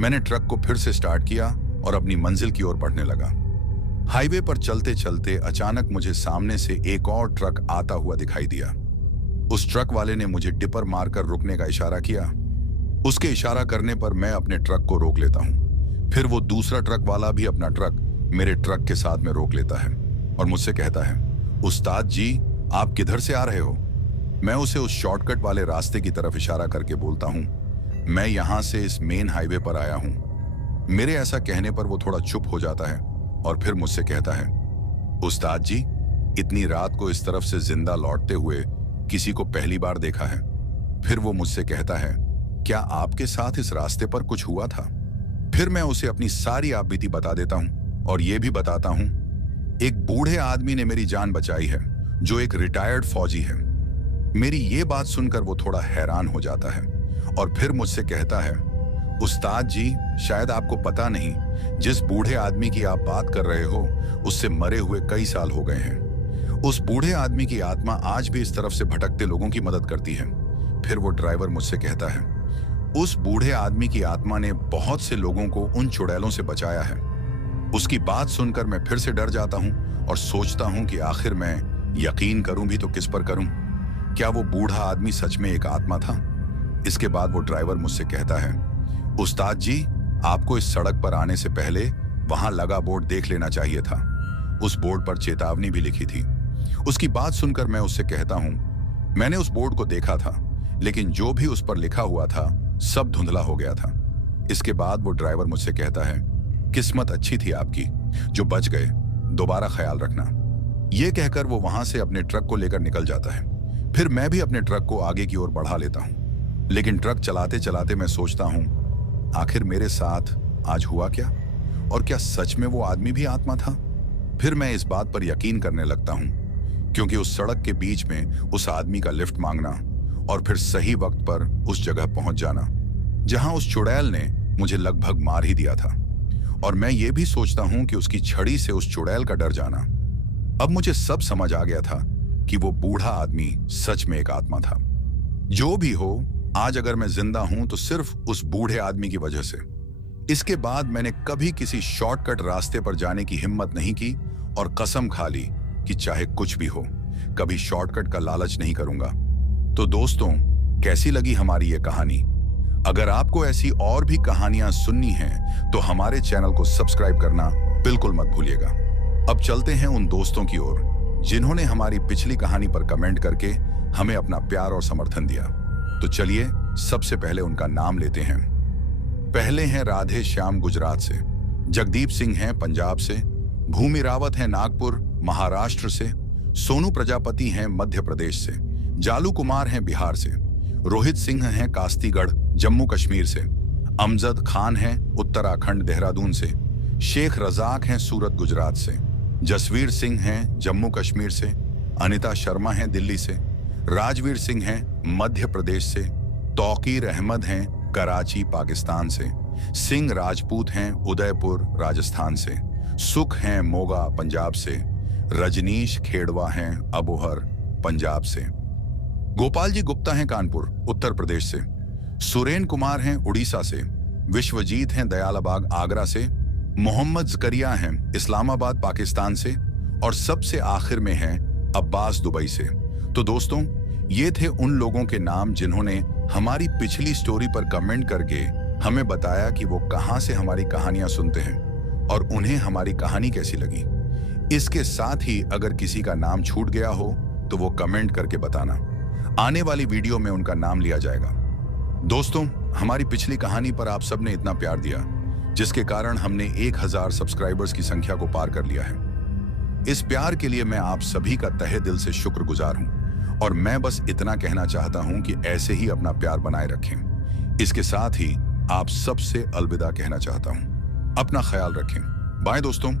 मैंने ट्रक को फिर से स्टार्ट किया और अपनी मंजिल की ओर बढ़ने लगा। हाईवे पर चलते चलते अचानक मुझे सामने से एक और ट्रक आता हुआ दिखाई दिया। उस ट्रक वाले ने मुझे डिपर मारकर रुकने का इशारा किया। उसके इशारा करने पर मैं अपने ट्रक को रोक लेता हूं। फिर वो दूसरा ट्रक वाला भी अपना ट्रक मेरे ट्रक के साथ में रोक लेता है और मुझसे कहता है, उस्ताद जी आप किधर से आ रहे हो? मैं उसे उस शॉर्टकट वाले रास्ते की तरफ इशारा करके बोलता हूं, मैं यहां से इस मेन हाईवे पर आया हूं। मेरे ऐसा कहने पर वो थोड़ा चुप हो जाता है और फिर मुझसे कहता है, उस्ताद जी इतनी रात को इस तरफ से जिंदा लौटते हुए किसी को पहली बार देखा है। फिर वो मुझसे कहता है, क्या आपके साथ इस रास्ते पर कुछ हुआ था? फिर मैं उसे अपनी सारी आपबीती बता देता हूं और ये भी बताता हूं, एक बूढ़े आदमी ने मेरी जान बचाई है जो एक रिटायर्ड फौजी है। मेरी ये बात सुनकर वो थोड़ा हैरान हो जाता है और फिर मुझसे कहता है, उस्ताद जी शायद आपको पता नहीं, जिस बूढ़े आदमी की आप बात कर रहे हो उससे मरे हुए कई साल हो गए हैं। उस बूढ़े आदमी की आत्मा आज भी इस तरफ से भटकते लोगों की मदद करती है। फिर वो ड्राइवर मुझसे कहता है, उस बूढ़े आदमी की आत्मा ने बहुत से लोगों को उन चुड़ैलों से बचाया है। उसकी बात सुनकर मैं फिर से डर जाता हूं और सोचता हूं कि आखिर मैं यकीन करूं भी तो किस पर करूं? क्या वो बूढ़ा आदमी सच में एक आत्मा था? इसके बाद वो ड्राइवर मुझसे कहता है, उस्ताद जी आपको इस सड़क पर आने से पहले वहां लगा बोर्ड देख लेना चाहिए था। उस बोर्ड पर चेतावनी भी लिखी थी। उसकी बात सुनकर मैं उससे कहता हूं, मैंने उस बोर्ड को देखा था, लेकिन जो भी उस पर लिखा हुआ था सब धुंधला हो गया था। इसके बाद वो ड्राइवर मुझसे कहता है, किस्मत अच्छी थी आपकी जो बच गए, दोबारा ख्याल रखना। यह कहकर वो वहां से अपने ट्रक को लेकर निकल जाता है। फिर मैं भी अपने ट्रक को आगे की ओर बढ़ा लेता हूं। लेकिन ट्रक चलाते चलाते मैं सोचता हूं, आखिर मेरे साथ आज हुआ क्या? और क्या सच में वो आदमी भी आत्मा था? फिर मैं इस बात पर यकीन करने लगता हूं, क्योंकि उस सड़क के बीच में उस आदमी का लिफ्ट मांगना और फिर सही वक्त पर उस जगह पहुंच जाना जहां उस चुड़ैल ने मुझे लगभग मार ही दिया था। और मैं ये भी सोचता हूं कि उसकी छड़ी से उस चुड़ैल का डर जाना। अब मुझे सब समझ आ गया था कि वो बूढ़ा आदमी सच में एक आत्मा था। जो भी हो, आज अगर मैं जिंदा हूं तो सिर्फ उस बूढ़े आदमी की वजह से। इसके बाद मैंने कभी किसी शॉर्टकट रास्ते पर जाने की हिम्मत नहीं की और कसम खा ली कि चाहे कुछ भी हो, कभी शॉर्टकट का लालच नहीं करूंगा। तो दोस्तों, कैसी लगी हमारी ये कहानी? अगर आपको ऐसी और भी कहानियां सुननी हैं तो हमारे चैनल को सब्सक्राइब करना बिल्कुल मत भूलिएगा। अब चलते हैं उन दोस्तों की ओर जिन्होंने हमारी पिछली कहानी पर कमेंट करके हमें अपना प्यार और समर्थन दिया। तो चलिए सबसे पहले उनका नाम लेते हैं। पहले हैं राधे श्याम गुजरात से, जगदीप सिंह हैं पंजाब से, भूमि रावत हैं नागपुर महाराष्ट्र से, सोनू प्रजापति हैं मध्य प्रदेश से, जालू कुमार हैं बिहार से, रोहित सिंह हैं कास्तीगढ़ जम्मू कश्मीर से, अमजद खान हैं उत्तराखंड देहरादून से, शेख रजाक हैं सूरत गुजरात से, जसवीर सिंह हैं जम्मू कश्मीर से, अनिता शर्मा हैं दिल्ली से, राजवीर सिंह हैं मध्य प्रदेश से, तौकीर अहमद हैं कराची पाकिस्तान से, सिंह राजपूत हैं उदयपुर राजस्थान से, सुख हैं मोगा पंजाब से, रजनीश खेड़वा हैं अबोहर पंजाब से, गोपाल जी गुप्ता हैं कानपुर उत्तर प्रदेश से, सुरेन कुमार हैं उड़ीसा से, विश्वजीत हैं दयालाबाग आगरा से, मोहम्मद जकरिया हैं इस्लामाबाद पाकिस्तान से, और सबसे आखिर में हैं अब्बास दुबई से। तो दोस्तों, ये थे उन लोगों के नाम जिन्होंने हमारी पिछली स्टोरी पर कमेंट करके हमें बताया कि वो कहां से हमारी कहानियां सुनते हैं और उन्हें हमारी कहानी कैसी लगी। इसके साथ ही अगर किसी का नाम छूट गया हो तो वो कमेंट करके बताना, आने वाली वीडियो में उनका नाम लिया जाएगा। दोस्तों, हमारी पिछली कहानी पर आप सबने इतना प्यार दिया जिसके कारण हमने 1000 सब्सक्राइबर्स की संख्या को पार कर लिया है। इस प्यार के लिए मैं आप सभी का तहे दिल से शुक्रगुजार हूं और मैं बस इतना कहना चाहता हूं कि ऐसे ही अपना प्यार बनाए रखें। इसके साथ ही आप सबसे अलविदा कहना चाहता हूं। अपना ख्याल रखें। बाय दोस्तों।